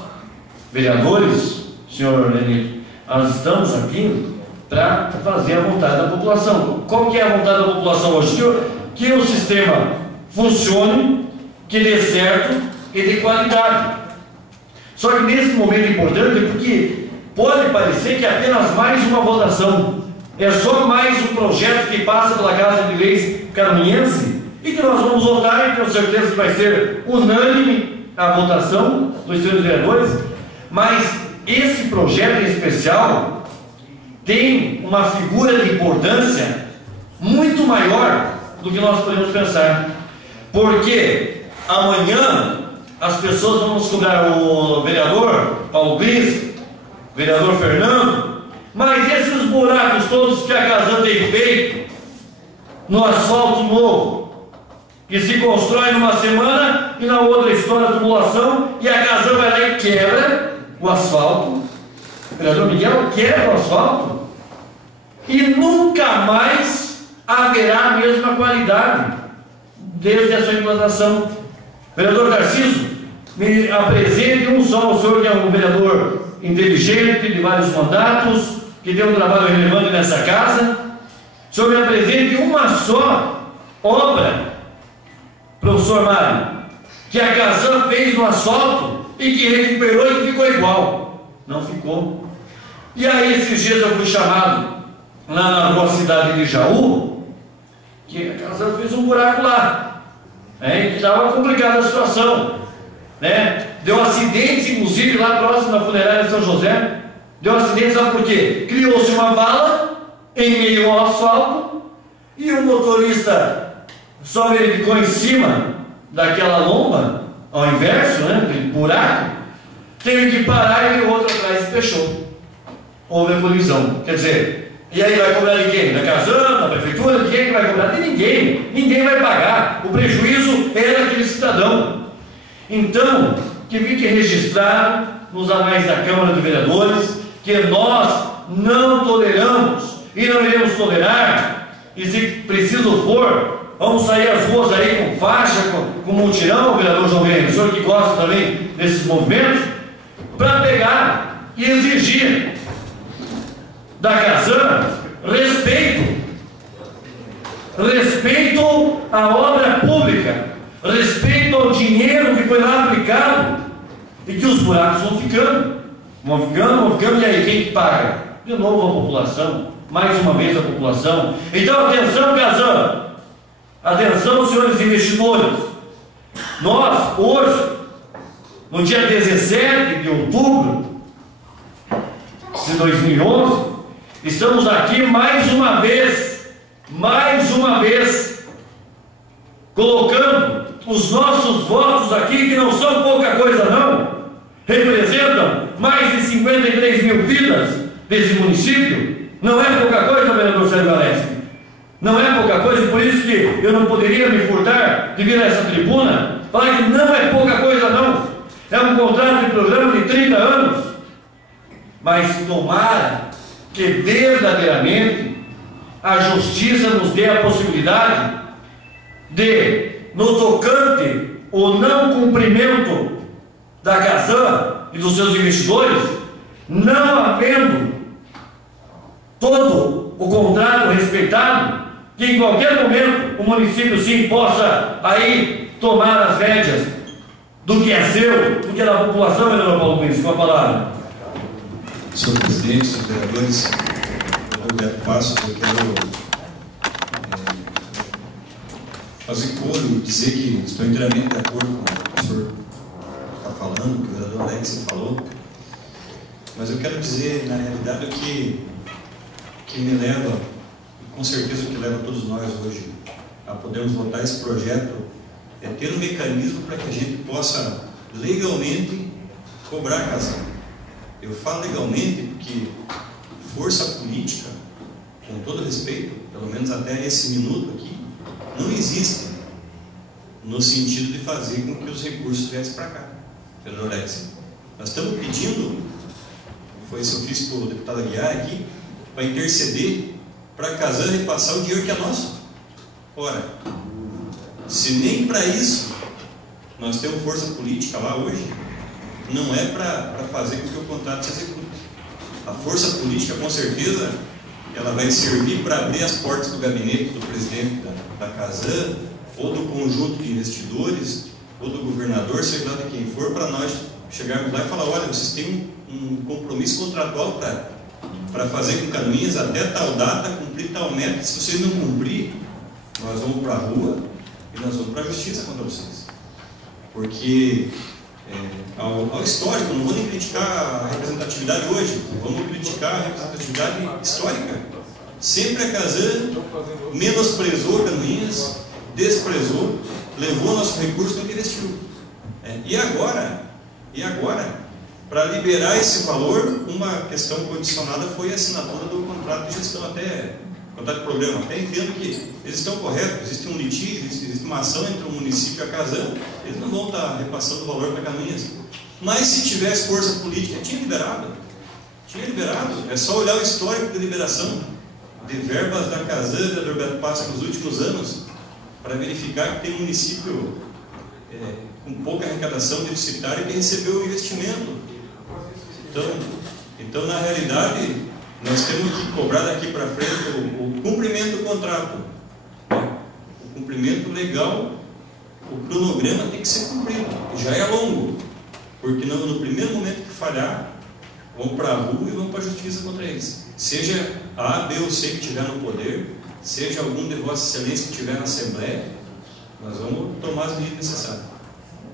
vereadores, senhor Lenito, nós estamos aqui para fazer a vontade da população. Qual que é a vontade da população hoje? Que o sistema funcione, que dê certo e de qualidade. Só que nesse momento importante, porque pode parecer que é apenas mais uma votação, é só mais um projeto que passa pela Casa de Leis Canoinense e que nós vamos votar, e tenho certeza que vai ser unânime a votação dos senhores vereadores, mas esse projeto em especial tem uma figura de importância muito maior do que nós podemos pensar, porque amanhã as pessoas vão nos cobrar o vereador Paulo Gris, vereador Fernando, mas esses buracos todos que a Casan tem feito no asfalto novo, que se constrói numa semana e na outra estoura a tubulação e a Casan vai lá e quebra o asfalto, o vereador Miguel quebra o asfalto e nunca mais haverá a mesma qualidade desde a sua implantação. Vereador Tarcísio, me apresente um só, o senhor que é um vereador inteligente, de vários mandatos, que tem um trabalho relevante nessa casa, o senhor me apresente uma só obra, professor Mário, que a Casan fez no asfalto e que recuperou e que ficou igual. Não ficou. E aí esses dias eu fui chamado lá na nossa cidade de Jaú, que a Casan fez um buraco lá, que estava complicada a situação, deu acidentes, inclusive lá próximo da funerária de São José, deu acidente, sabe por quê? Criou-se uma vala em meio ao asfalto e o motorista só verificou em cima daquela lomba, ao inverso, aquele buraco, teve que parar e o outro atrás fechou. Houve a colisão. Quer dizer, e aí vai cobrar de quem? Da Casan, da prefeitura? De quem que vai cobrar? De ninguém. Ninguém vai pagar. O prejuízo é daquele cidadão. Então, que fique registrado nos anais da Câmara de Vereadores que nós não toleramos e não iremos tolerar, e se preciso for, vamos sair às ruas aí com faixa, com mutirão, vereador João Guerreiro, o senhor que gosta também desses movimentos, para pegar e exigir da Casan respeito à obra pública, respeito ao dinheiro que foi lá aplicado e que os buracos vão ficando, e aí quem que paga? De novo a população, mais uma vez a população. Então atenção, Casan, atenção, senhores investidores, nós hoje, no dia 17 de outubro de 2011, estamos aqui mais uma vez, colocando os nossos votos aqui, que não são pouca coisa não, representam mais de 53 mil vidas desse município, não é pouca coisa, vereador Sérgio Valeschi, não é pouca coisa, por isso que eu não poderia me furtar de vir a essa tribuna, falar que não é pouca coisa não, é um contrato de programa de 30 anos, mas tomara que verdadeiramente a justiça nos dê a possibilidade de, no tocante o não cumprimento da Casan e dos seus investidores, não havendo todo o contrato respeitado, que em qualquer momento o município sim possa aí tomar as rédeas do que é seu, do que é da população, vereador Paulo Pires, com a palavra. Senhor presidente, senhores vereadores, Roberto Passos, eu quero fazer coro e dizer que estou inteiramente de acordo com o que o senhor está falando, que o vereador Alex falou, mas eu quero dizer, na realidade, o que me leva, e com certeza o que leva todos nós hoje a podermos votar esse projeto, é ter um mecanismo para que a gente possa legalmente cobrar a Casan. Eu falo legalmente porque força política, com todo respeito, pelo menos até esse minuto aqui, não existe no sentido de fazer com que os recursos viessem para cá, vereador Alex. Nós estamos pedindo, foi isso que eu fiz para o deputado Aguiar aqui, para interceder para a Casan repassar o dinheiro que é nosso. Ora, se nem para isso nós temos força política lá hoje, não é para fazer com que o contrato se execute. A força política, com certeza, ela vai servir para abrir as portas do gabinete do presidente da Casan, ou do conjunto de investidores, ou do governador, seja lá de quem for, para nós chegarmos lá e falar, olha, vocês têm um compromisso contratual para fazer com Canoinhas até tal data, cumprir tal meta. Se vocês não cumprir, nós vamos para a rua e nós vamos para a justiça contra vocês. Porque ao histórico, não vou nem criticar a representatividade hoje, vamos criticar a representatividade histórica. Sempre a Casan menosprezou Canoinhas, desprezou, levou nosso recurso e não investiu. E agora, para liberar esse valor, uma questão condicionada foi a assinatura do contrato de gestão, contrato de programa. Até entendo que eles estão corretos, existe um litígio, existe uma ação entre o município e a Casan, eles não vão estar repassando o valor para Canoinhas. Mas se tivesse força política, tinha liberado. É só olhar o histórico de liberação de verbas da Casan e da Norberto Passa nos últimos anos, para verificar que tem município com pouca arrecadação deficitária que recebeu o investimento. Então, na realidade, nós temos que cobrar daqui para frente o cumprimento do contrato, o cumprimento legal. O cronograma tem que ser cumprido, já é longo, porque no primeiro momento que falhar, vão para a rua e vão para a justiça contra eles, seja a B ou C que estiver no poder, seja algum de Vossa Excelência que estiver na Assembleia, nós vamos tomar as medidas necessárias.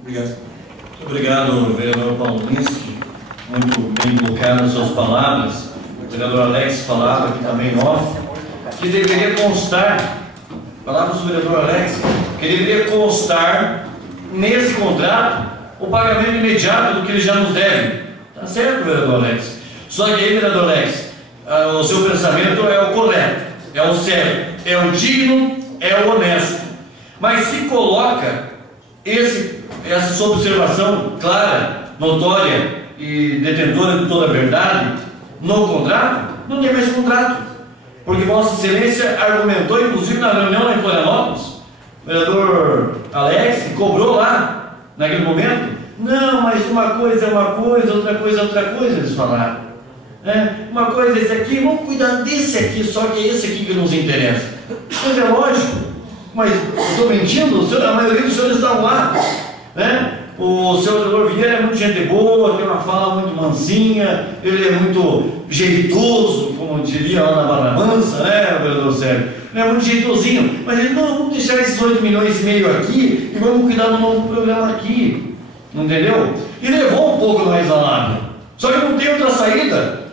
Obrigado. Muito obrigado, vereador Paulo Linsky, muito bem colocado nas suas palavras. O vereador Alex falava aqui também off, que deveria constar, palavras do vereador Alex, que deveria constar nesse contrato o pagamento imediato do que ele já nos deve. Tá certo, vereador Alex? Só que aí, vereador Alex, o seu pensamento é o correto, é o certo, é o digno, é o honesto. Mas se coloca essa sua observação clara, notória e detentora de toda a verdade no contrato, não tem mais contrato. Porque Vossa Excelência argumentou, inclusive na reunião lá em Florianópolis, o vereador Alex cobrou lá, naquele momento, não, mas uma coisa é uma coisa, outra coisa é outra coisa, eles falaram. Uma coisa é esse aqui, vamos cuidar desse aqui, só que é esse aqui que nos interessa. Mas é lógico. Mas estou mentindo? A maioria dos senhores estão lá, O senhor vereador Vieira é muito gente boa, tem uma fala muito mansinha, ele é muito jeitoso, como diria lá na Barra Mansa, o vereador Sérgio? Ele é muito jeitosinho, mas ele, não, vamos deixar esses 8,5 milhões aqui e vamos cuidar do novo programa aqui, entendeu? E levou um pouco mais a lábia, só que não tem outra saída,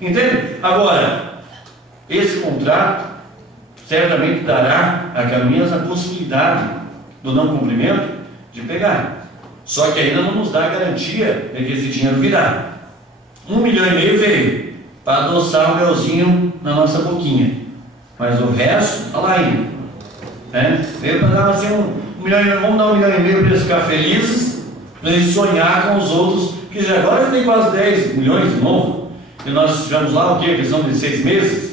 entende? Agora, esse contrato certamente dará a Canoinhas a possibilidade do não cumprimento de pegar. Só que ainda não nos dá a garantia de que esse dinheiro virá. 1,5 milhão veio para adoçar o melzinho na nossa boquinha. Mas o resto está lá ainda. Veio para dar assim 1 milhão, vamos dar 1,5 milhão para eles ficar felizes, para eles sonhar com os outros, que já agora já tem quase 10 milhões de novo. E nós tivemos lá o quê? Questão de 6 meses.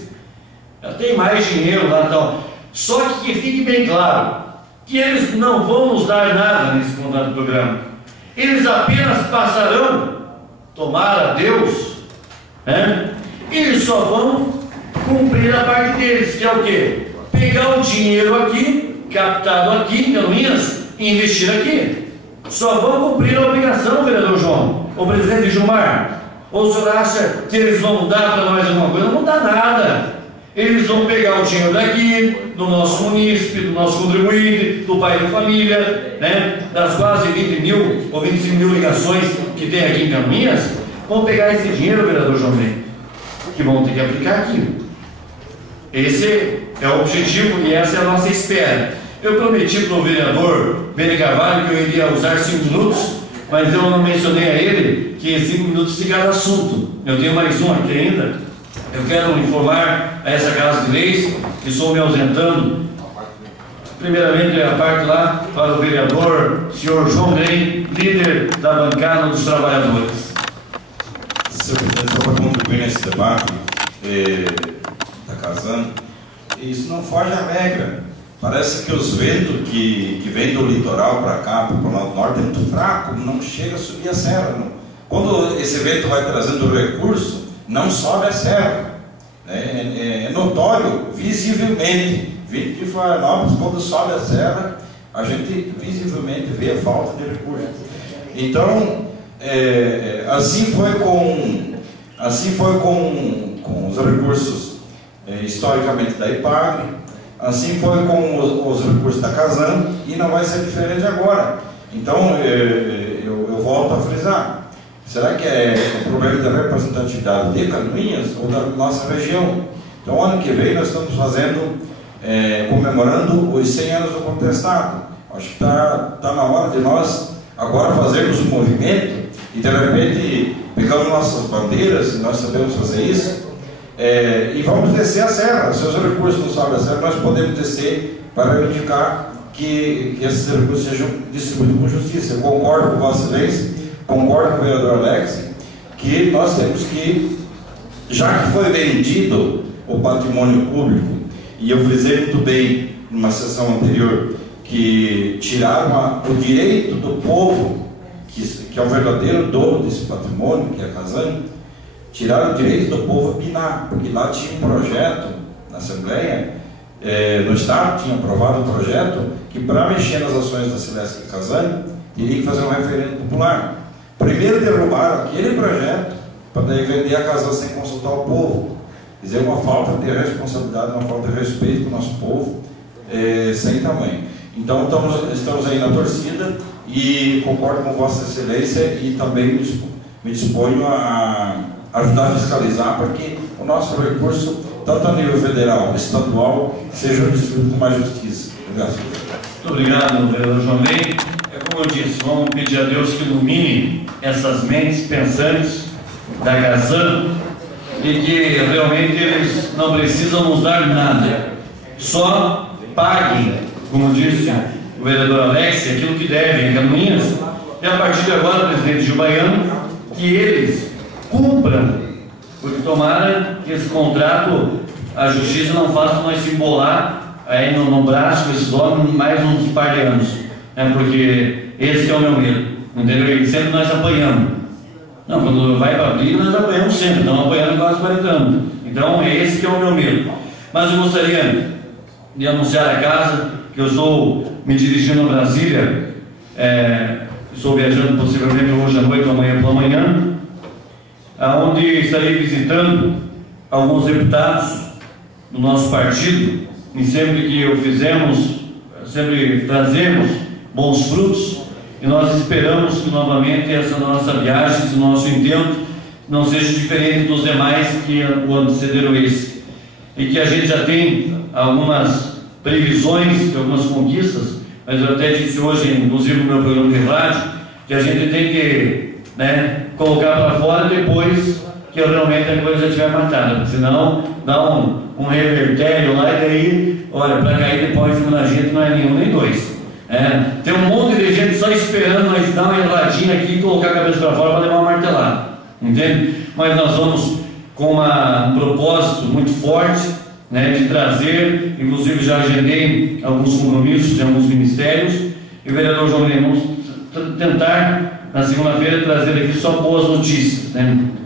Já tem mais dinheiro lá e tal. Só que fique bem claro que eles não vão nos dar nada nesse contrato do programa. Eles apenas passarão, tomara Deus, eles só vão cumprir a parte deles, que é o quê? Pegar o dinheiro aqui, captado aqui em Canoinhas, e investir aqui. Só vão cumprir a obrigação, vereador João, o presidente Gilmar. Ou o senhor acha que eles vão dar para nós alguma coisa? Não dá nada. Eles vão pegar o dinheiro daqui, do nosso munícipe, do nosso contribuinte, do pai de família, das quase 20 mil ou 25 mil ligações que tem aqui em Canoinhas, vão pegar esse dinheiro, vereador João Bem, que vão ter que aplicar aqui. Esse é o objetivo e essa é a nossa espera. Eu prometi para o vereador Beni Carvalho que eu iria usar 5 minutos, mas eu não mencionei a ele que 5 minutos de cada assunto. Eu tenho mais um aqui ainda. Eu quero informar a essa Casa de Leis que estou me ausentando. Primeiramente, a parte lá para o vereador, senhor João Grey, líder da bancada dos trabalhadores. Senhor presidente, só para contribuir nesse debate da Casan, isso não foge à regra. Parece que os ventos que vêm do litoral para cá, para o Planalto Norte, é muito fraco, não chega a subir a serra. Não. Quando esse vento vai trazendo recurso, não sobe a serra. É notório, visivelmente, Vindo de Florianópolis, quando sobe a serra, a gente visivelmente vê a falta de recursos. Então, assim foi com os recursos historicamente da IPAGRE, assim foi com os recursos da Casan, e não vai ser diferente agora. Então, eu volto a frisar, será que é um problema da representatividade de Canoinhas ou da nossa região? Então, ano que vem nós estamos comemorando os 100 anos do Contestado. Acho que está na hora de nós agora fazermos um movimento e de repente pegamos nossas bandeiras, e nós sabemos fazer isso, e vamos descer a serra. Se os recursos não sobem a serra, nós podemos descer para reivindicar que esses recursos sejam distribuídos com justiça. Eu concordo com Vossa Excelência, concordo com o vereador Alex, que nós temos que, já que foi vendido o patrimônio público, e eu frisei muito bem numa sessão anterior, que tiraram o direito do povo, que é o verdadeiro dono desse patrimônio, que é a Casan, tiraram o direito do povo a opinar, porque lá tinha um projeto na Assembleia, no Estado tinha aprovado um projeto que, para mexer nas ações da Celeste e Casan, teria que fazer um referendo popular. Primeiro derrubaram aquele projeto para daí vender a Casan sem consultar o povo. Quer dizer, uma falta de responsabilidade, uma falta de respeito com o nosso povo, sem tamanho. Então estamos aí na torcida e concordo com Vossa Excelência e também me disponho a ajudar a fiscalizar para que o nosso recurso, tanto a nível federal, estadual, seja distribuído com mais justiça. Obrigado. Muito obrigado, vereador João Ney. Como eu disse, vamos pedir a Deus que ilumine essas mentes pensantes da Casan e que realmente eles não precisam nos dar nada, só paguem, como disse o vereador Alex, aquilo que devem em Canoinhas, e a partir de agora, presidente Gil Baiano, que eles cumpram, porque tomara que esse contrato, a justiça não faça nós se embolar aí no braço com esses homens mais uns par de anos, né? Porque esse é o meu medo, entendeu? E sempre nós apanhamos. Não, quando vai para a briga, nós apanhamos sempre, estamos apanhando quase 40 anos. Então, é esse que é o meu medo. Mas eu gostaria de anunciar a casa que eu estou me dirigindo a Brasília, estou viajando possivelmente hoje à noite ou amanhã pela manhã, onde estarei visitando alguns deputados do nosso partido, e sempre que o fizemos, sempre trazemos bons frutos, e nós esperamos que novamente essa nossa viagem, esse nosso intento, não seja diferente dos demais que o antecederam esse, e que a gente já tem algumas previsões de algumas conquistas, mas eu até disse hoje, inclusive no meu programa de rádio, que a gente tem que colocar para fora depois que realmente a coisa já estiver matada, senão dá um revertério lá e daí, olha, para cair depois em cima da gente não é nenhum nem dois. Tem um monte de gente só esperando nós dar uma enladinha aqui e colocar a cabeça para fora para levar uma martelada, entende? Mas nós vamos com um propósito muito forte, de trazer, inclusive já agendei alguns compromissos de alguns ministérios, e o vereador João Ney, vamos tentar na segunda-feira trazer aqui só boas notícias,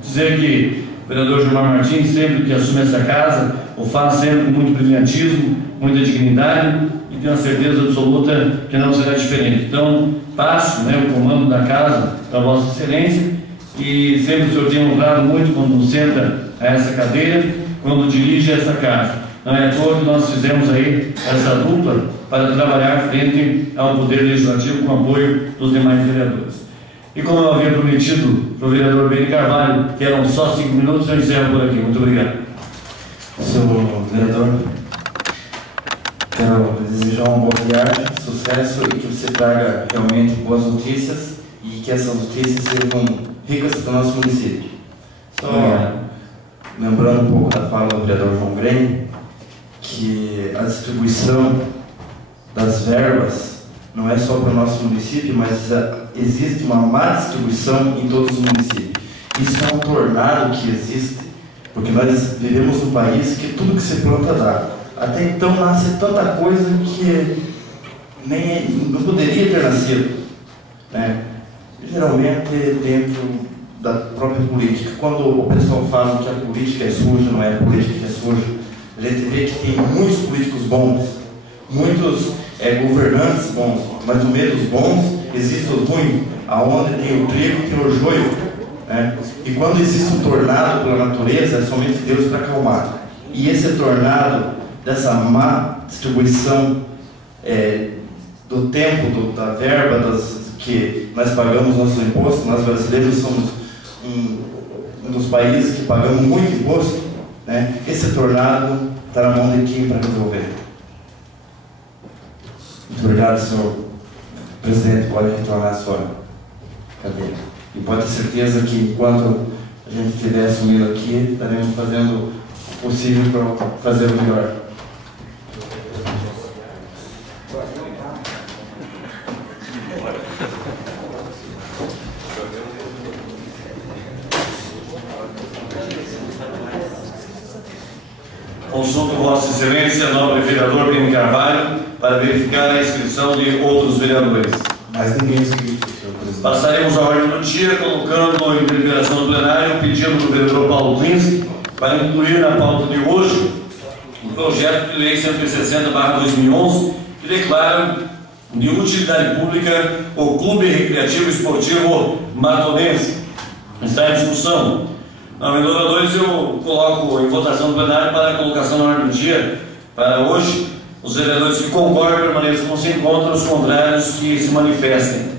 dizer que o vereador Gilmar Martins, sempre que assume essa casa, o faz sempre com muito brilhantismo, muita dignidade, e tenho a certeza absoluta que não será diferente. Então, passo o comando da casa para Vossa Excelência, e sempre o senhor tem honrado muito quando senta a essa cadeira, quando dirige essa casa. Não é à toa que nós fizemos aí essa dupla para trabalhar frente ao Poder Legislativo com apoio dos demais vereadores. E como eu havia prometido para o vereador Beni Carvalho, que eram só 5 minutos, eu encerro por aqui. Muito obrigado. Senhor vereador, quero desejar uma boa viagem, sucesso, e que você traga realmente boas notícias e que essas notícias sejam ricas para o nosso município. Só lembrando um pouco da fala do vereador João Grem, que a distribuição das verbas não é só para o nosso município, mas existe uma má distribuição em todos os municípios. Isso é um tornado que existe, porque nós vivemos num país que tudo que se planta dá. Até então nasce tanta coisa que não poderia ter nascido, geralmente dentro da própria política. Quando o pessoal fala que a política é suja, não é a política que é suja, a gente vê que tem muitos políticos bons, muitos governantes bons, mas no meio dos bons existe os ruins, aonde tem o trigo tem o joio, né? E quando existe um tornado pela natureza, é somente Deus para acalmar. E esse tornado, dessa má distribuição do tempo, da verba que nós pagamos nossos impostos, nós brasileiros somos um dos países que pagamos muito imposto, né? Esse tornado está na mão de quem para resolver? Muito obrigado, senhor presidente. Pode retornar a sua cadeira. E pode ter certeza que enquanto a gente estiver assumindo aqui, estaremos fazendo o possível para fazer o melhor. Consulto Vossa Excelência, nobre vereador Beni Carvalho, para verificar a inscrição de outros vereadores. Mas ninguém inscrito, senhor presidente. Passaremos à ordem do dia, colocando em deliberação do plenário o pedido do vereador Paulo Klinski para incluir na pauta de hoje o projeto de lei 160/2011, que declara de utilidade pública o Clube Recreativo Esportivo Matonense. Está em discussão. Não, vereadores, eu coloco em votação do plenário para a colocação na ordem do dia para hoje. Os vereadores que concordam permaneçam como se encontram, os contrários que se manifestem.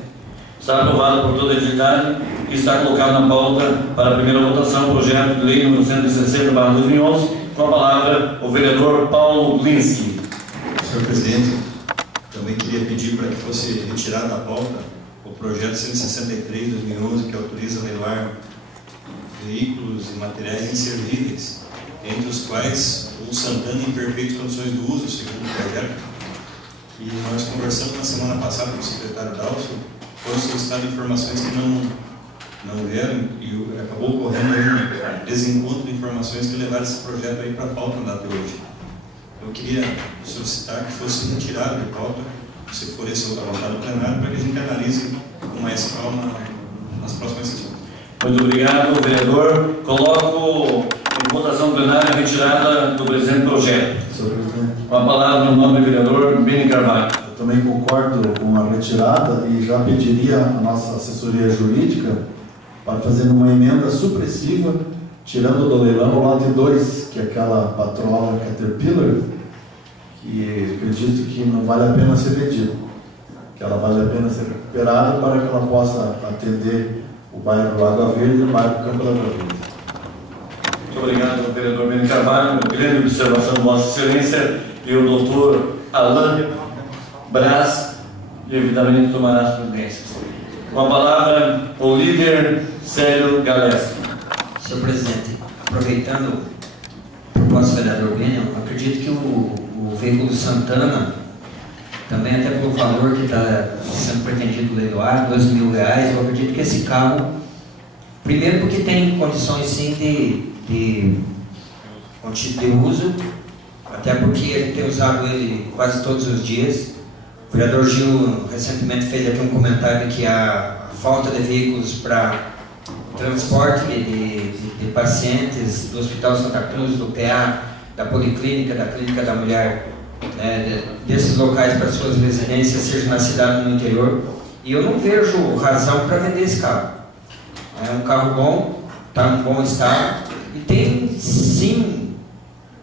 Está aprovado por toda a entidade e está colocado na pauta para a primeira votação o projeto de lei número 160/2011, com a palavra o vereador Paulo Klinski. Senhor presidente, também queria pedir para que fosse retirado da pauta o projeto 163/2011, que autoriza leiloar veículos e materiais inservíveis, entre os quais o Santana em perfeitas condições de uso, segundo o projeto. E nós conversamos na semana passada com o secretário Dalcio, foram solicitadas informações que não vieram e acabou ocorrendo aí um desencontro de informações que levaram esse projeto aí para a pauta na data de hoje. Eu queria solicitar que fosse retirado de pauta, se for esse a vontade do plenário, para que a gente analise com mais calma nas próximas sessões. Muito obrigado, vereador. Coloco em votação plenária a retirada do presente projeto. Senhor presidente. Com a palavra o nome do vereador Beni Carvalho. Eu também concordo com a retirada e já pediria a nossa assessoria jurídica para fazer uma emenda supressiva, tirando do leilão o lote 2, que é aquela patrola Caterpillar, que acredito que não vale a pena ser vendido, que ela vale a pena ser recuperada para que ela possa atender o bairro Água Verde e o bairro Campo da Água Verde. Muito obrigado, vereador Beni Carvalho. Uma grande observação de Vossa Excelência e o doutor Alain Braz devidamente tomará as providências. Com a palavra, o líder Célio Galés. Senhor presidente, aproveitando a proposta do vereador Beni, eu acredito que o veículo Santana, também até pelo valor que está sendo pretendido leiloar, R$2.000, eu acredito que esse carro, primeiro porque tem condições sim de uso, até porque a gente tem usado ele quase todos os dias. O vereador Gil recentemente fez aqui um comentário que a falta de veículos para transporte de pacientes do Hospital Santa Cruz, do PA, da Policlínica, da Clínica da Mulher, desses locais para suas residências, seja na cidade ou no interior, e eu não vejo razão para vender esse carro. É um carro bom, está em bom estado, e tem sim,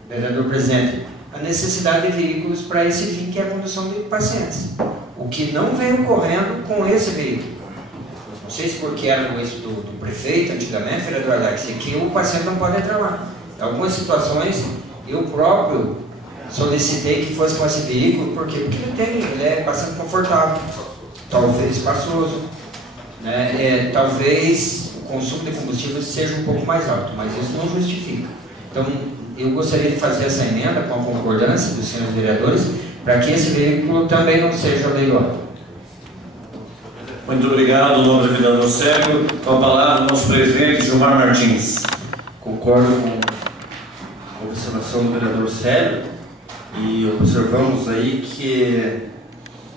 vereador presidente, a necessidade de veículos para esse fim, que é a condução de pacientes, o que não vem ocorrendo com esse veículo. Não sei se porque era isso do prefeito antigamente, vereador Alex, que o paciente não pode entrar lá. Em algumas situações, eu próprio solicitei que fosse com esse veículo, porque ele é bastante confortável, talvez espaçoso, né? Talvez o consumo de combustível seja um pouco mais alto, mas isso não justifica. Então, eu gostaria de fazer essa emenda com a concordância dos senhores vereadores, para que esse veículo também não seja leiloado. Muito obrigado, nobre vereador Célio. Com a palavra, nosso presidente Gilmar Martins. Concordo com a observação do vereador Célio e observamos aí que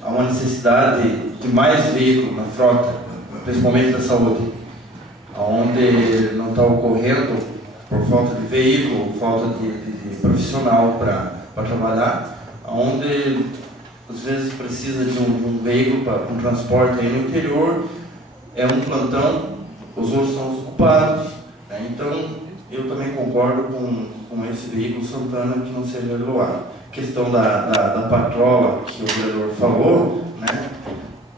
há uma necessidade de mais veículos na frota, principalmente da saúde, onde não está ocorrendo por falta de veículo, falta de profissionais profissional para trabalhar, onde às vezes precisa de um veículo para um transporte aí no interior, é um plantão, os outros são ocupados, né? Então eu também concordo com esse veículo Santana que não seja doado. Questão da patrola que o vereador falou, né?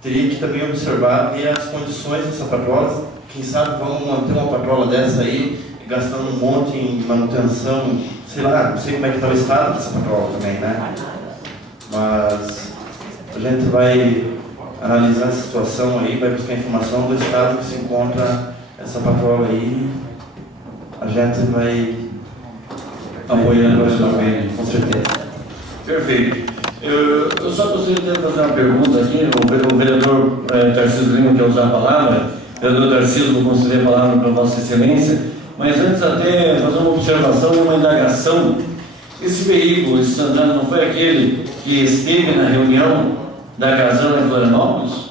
Teria que também observar ver as condições dessa patrola. Quem sabe vamos manter uma patrola dessa aí, gastando um monte em manutenção, sei lá, não sei como é que está o estado dessa patrola também, né? Mas a gente vai analisar a situação aí, vai buscar informação do estado que se encontra essa patrola aí, a gente vai apoiando também, com certeza. Perfeito. Eu só gostaria de fazer uma pergunta aqui. O vereador Tarcísio Lima quer usar a palavra. O vereador Tarcísio, vou conceder a palavra para Vossa Excelência. Mas antes até fazer uma observação e uma indagação. Esse veículo, esse Santana, não foi aquele que esteve na reunião da Casana em Florianópolis?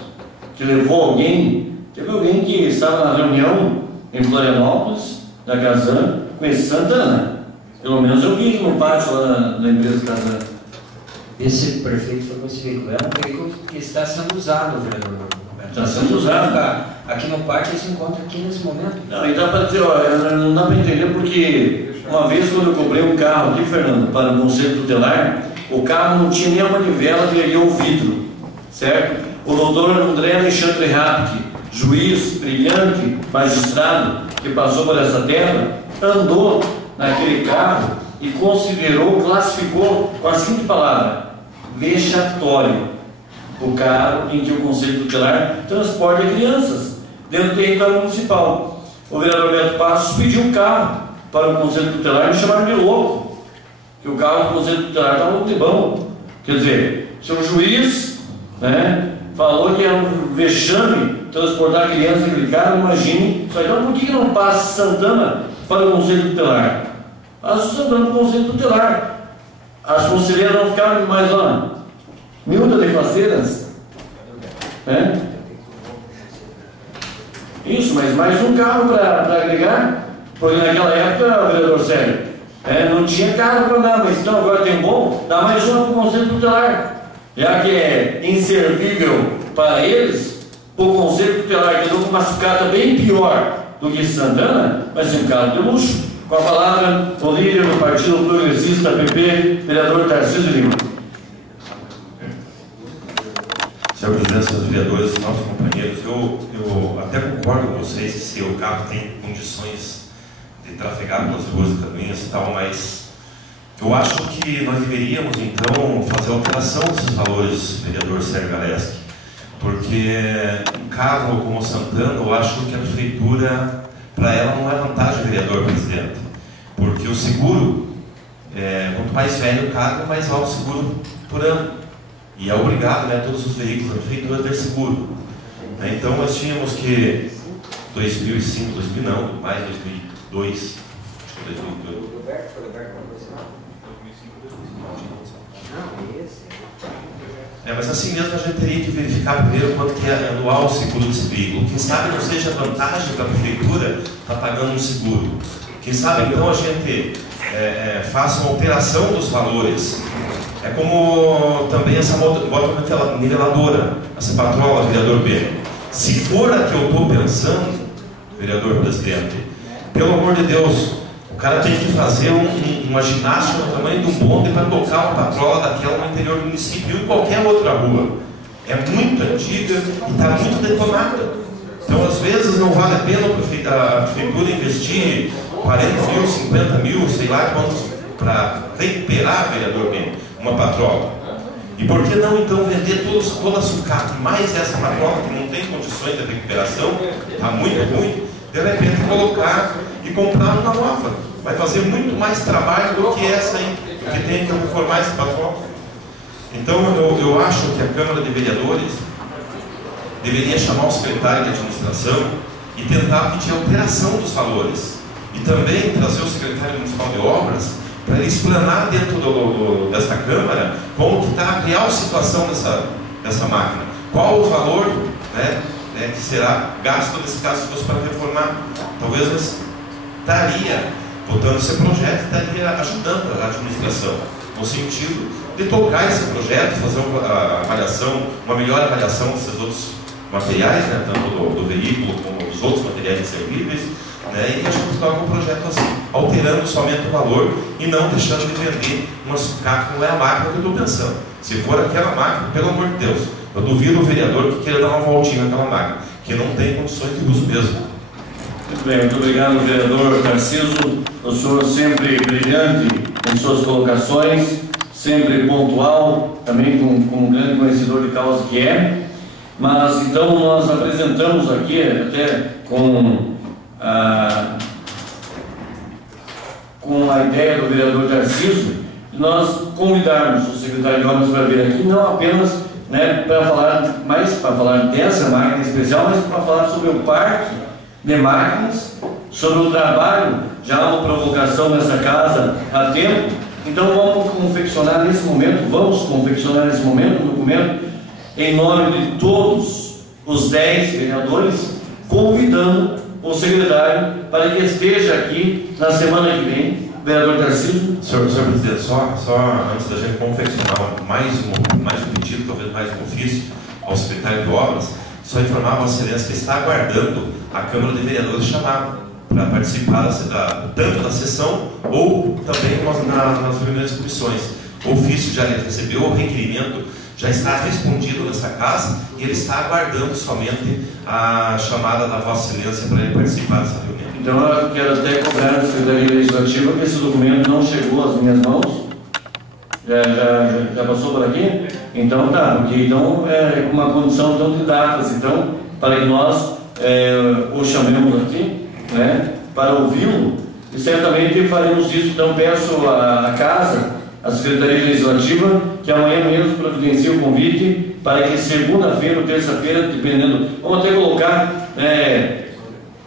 Que levou alguém? Teve alguém que estava na reunião em Florianópolis, da Casana, com esse Santana. Pelo menos eu vi no pátio lá da empresa Casana. Esse prefeito foi com esse veículo. É um veículo que está sendo usado, vereador. Está sendo usado. Aqui no pátio ele se encontra aqui nesse momento. Não, e dá para dizer, não dá para entender porque uma vez quando eu comprei um carro aqui, Fernando, para o Conselho Tutelar, o carro não tinha nem a manivela que ergueu o vidro, certo? O doutor André Alexandre Rapke, juiz brilhante, magistrado, que passou por essa terra, andou naquele carro e considerou, classificou com a seguinte palavra: vexatório o carro em que o Conselho Tutelar transporta crianças dentro do território municipal. O vereador Beto Passos pediu um carro para o Conselho Tutelar e me chamaram de louco, que o carro do Conselho Tutelar estava muito bom. Quer dizer, se o juiz, né, falou que era um vexame transportar crianças naquele carro, imagine. Então por que não passa Santana para o Conselho Tutelar? Passa Santana para o Conselho Tutelar. As conselheiras não ficaram mais lá. Miúda de faceiras, né? Isso, mas mais um carro para agregar, porque naquela época, vereador Sérgio, não tinha carro para andar, mas então agora tem bom, dá mais uma para o Conselho Tutelar, já que é inservível para eles, o Conselho Tutelar que deu uma sucata bem pior do que Santana, vai ser um carro de luxo. Com a palavra, o líder do Partido Progressista PP, vereador Tarcísio Lima. Senhor presidente, senhores vereadores, nossos companheiros, eu até concordo com vocês que se o carro tem condições de trafegar pelas ruas e caminhos e tal, mas eu acho que nós deveríamos então fazer alteração desses valores, vereador Sérgio Galeski, porque um carro como o Santana, eu acho que a prefeitura, para ela não é vantagem, vereador presidente, porque o seguro, quanto mais velho o carro, mais alto o seguro por ano. E é obrigado, né, todos os veículos da prefeitura a ter seguro. Então nós tínhamos que 2005, 2000 não, mais 2002, acho que 2002. Mas assim mesmo a gente teria que verificar primeiro quanto que é anual o seguro desse veículo. Quem sabe não seja vantagem para a prefeitura estar pagando um seguro. Quem sabe então a gente faça uma alteração dos valores. É como também essa bota niveladora, essa patrola, vereador B. Se for a que eu estou pensando, vereador presidente, pelo amor de Deus, o cara tem que fazer uma ginástica no tamanho de um bonde para tocar uma patrola daquela no interior do município ou em qualquer outra rua. É muito antiga e está muito detonada. Então, às vezes, não vale a pena a prefeitura investir 40 mil, 50 mil, sei lá quantos, para recuperar, vereador B, uma patrola. E por que não então vender toda a sucata, mais essa patrola que não tem condições de recuperação, está muito ruim, de repente colocar e comprar uma nova. Vai fazer muito mais trabalho do que essa aí, porque tem que reformar essa patrola. Então eu acho que a Câmara de Vereadores deveria chamar o secretário de administração e tentar pedir alteração dos valores. E também trazer o secretário municipal de obras para ele explanar dentro desta Câmara como que está a real situação dessa máquina. Qual o valor, né, que será gasto nesse caso se fosse para reformar. Talvez daria votando esse projeto e estaria ajudando a administração, no sentido de tocar esse projeto, fazer uma avaliação, uma melhor avaliação desses outros materiais, né, tanto do veículo como dos outros materiais inservíveis, né, e a gente toca um projeto assim, alterando somente o valor e não deixando de vender uma sucata que não é a máquina que eu estou pensando. Se for aquela máquina, pelo amor de Deus, eu duvido o vereador que queira dar uma voltinha naquela máquina, que não tem condições de uso mesmo. Muito bem, muito obrigado, vereador Tarciso. O senhor sempre brilhante em suas colocações, sempre pontual, também como um grande conhecedor de causa que é. Mas então nós apresentamos aqui, até com a ideia do vereador Tarciso, nós convidarmos o secretário de obras para vir aqui, não apenas, né, para falar dessa máquina especial, mas para falar sobre o parque de máquinas, sobre o trabalho. Já há uma provocação nessa casa há tempo, então vamos confeccionar nesse momento um documento em nome de todos os 10 vereadores, convidando o secretário para que esteja aqui na semana que vem. Vereador Tarciso. Senhor presidente, só antes da gente confeccionar mais um pedido, talvez mais um ofício ao secretário de obras, só informar a Vossa Excelência que está aguardando a Câmara de Vereadores chamar para participar tanto da sessão ou também nas reuniões de comissões. O ofício já recebeu, o requerimento já está respondido nessa casa e ele está aguardando somente a chamada da Vossa Excelência para ele participar dessa reunião. Então eu quero até cobrar da Secretaria Legislativa que esse documento não chegou às minhas mãos. Já passou por aqui? Então tá, porque então é uma condição então, de datas, então, para que nós o chamemos aqui, né, para ouvi-lo, e certamente faremos isso. Então peço à casa, à Secretaria Legislativa, que amanhã mesmo providencie o convite para que segunda-feira ou terça-feira, dependendo, vamos até colocar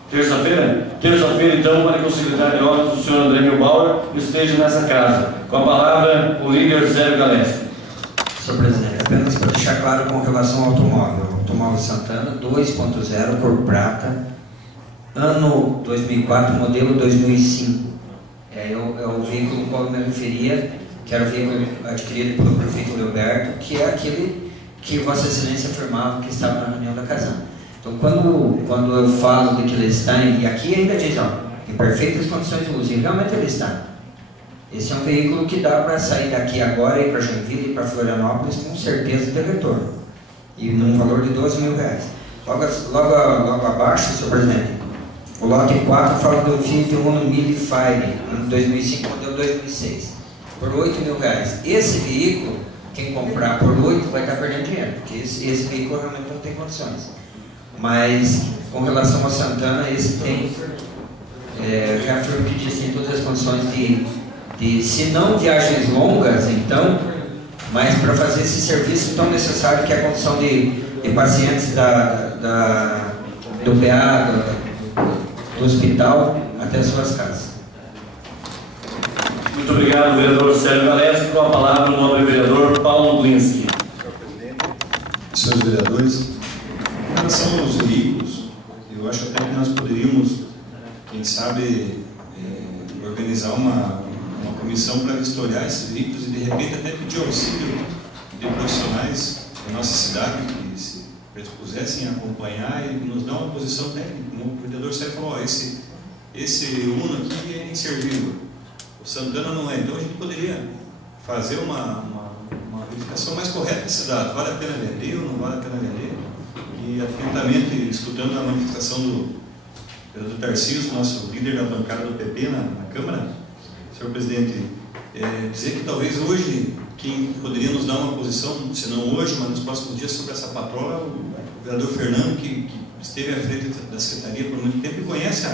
terça-feira então, para que o secretário de obras, o senhor André Milbauer, esteja nessa casa. Com a palavra, o líder Sérgio Galeschi. Senhor presidente, apenas para deixar claro com relação ao automóvel Santana 2.0 cor prata, ano 2004, modelo 2005. É o veículo ao qual eu me referia, que era o veículo adquirido pelo prefeito Leoberto, que é aquele que Vossa Excelência afirmava que estava na reunião da Casam. Então, quando eu falo de que ele está, e aqui ainda diz, em perfeitas condições de uso, e realmente ele está. Esse é um veículo que dá para sair daqui agora, ir para Joinville e para Florianópolis, com certeza de retorno. E num valor de R$12 mil. Logo abaixo, senhor presidente, o lote 4 fala do Fiat Uno Mille Fire, ano 2005, modelo 2006, por R$8 mil. Esse veículo, quem comprar por 8 vai estar perdendo dinheiro, porque esse veículo realmente não tem condições. Mas, com relação ao Santana, esse tem, reafirmo que diz, tem todas as condições de, se não viagens longas, então, mas para fazer esse serviço tão necessário que é a condição de pacientes do PA, do hospital, até as suas casas. Muito obrigado, vereador Sérgio Galeschi. Com a palavra, o nobre vereador Paulo Glinski. Senhores vereadores, em relação aos veículos, eu acho até que nós poderíamos, quem sabe, organizar uma comissão para vistoriar esses veículos e, de repente, até pedir auxílio de profissionais da nossa cidade que se predispusessem a acompanhar e nos dar uma posição técnica. Como o vereador Sérgio falou, esse Uno aqui é inservível, o Santana não é. Então a gente poderia fazer uma verificação mais correta desse dado. Vale a pena vender ou não vale a pena vender? E atentamente, escutando a manifestação do vereador Tarciso, nosso líder da bancada do PP na Câmara, senhor presidente, dizer que talvez hoje quem poderia nos dar uma posição, se não hoje, mas nos próximos dias, sobre essa patroa, é o vereador Fernando, que esteve à frente da Secretaria por muito tempo e conhece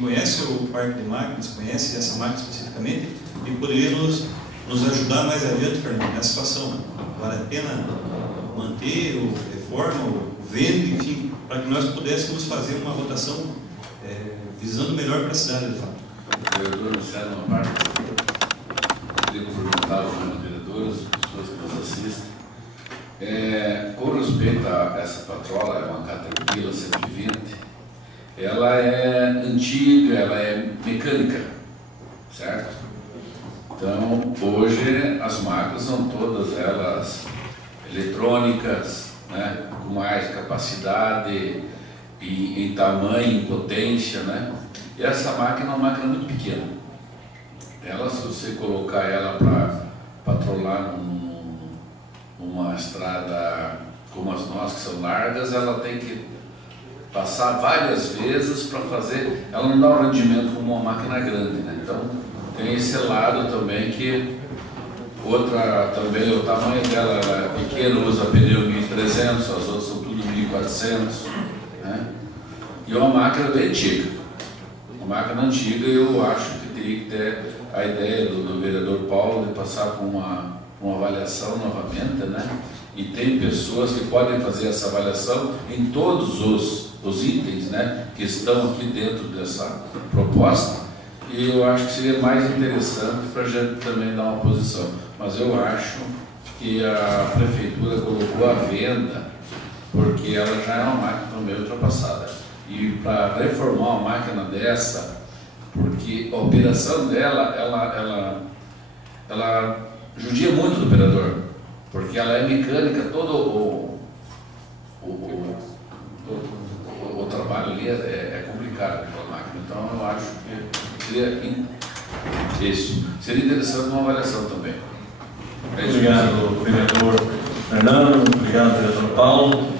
conhece o parque de máquinas, conhece essa máquina especificamente, e poderia nos ajudar mais adiante, Fernando, nessa situação. Vale a pena manter, ou reforma, ou vende, enfim, para que nós pudéssemos fazer uma votação visando melhor para a cidade, de fato. O vereador Luciano Marques, queria cumprimentar os meus vereadores, as pessoas que nos assistem. Com respeito a essa patrola, é uma Caterpillar 120, ela é antiga, ela é mecânica. certo? Então, hoje as máquinas são todas elas eletrônicas, né, com mais capacidade em tamanho, em potência, né? E essa máquina é uma máquina muito pequena. Ela, se você colocar ela para patrulhar numa estrada como as nossas, que são largas, ela tem que passar várias vezes para fazer. Ela não dá um rendimento como uma máquina grande, né? Então, tem esse lado também que outra também, o tamanho dela é pequeno, usa pneu 1300, as outras são tudo 1400, né? E é uma máquina bem antiga. Uma máquina antiga, eu acho que teria que ter a ideia do vereador Paulo de passar por uma avaliação novamente, né? E tem pessoas que podem fazer essa avaliação em todos os itens, né, que estão aqui dentro dessa proposta, e eu acho que seria mais interessante para a gente também dar uma posição. Mas eu acho que a prefeitura colocou à venda porque ela já é uma máquina meio ultrapassada. E para reformar uma máquina dessa, porque a operação dela, ela judia muito do operador, porque ela é mecânica, todo o trabalho ali é complicado aquela máquina. Então eu acho que seria isso. Seria interessante uma avaliação também. Obrigado, vereador Fernando. Obrigado, vereador Paulo.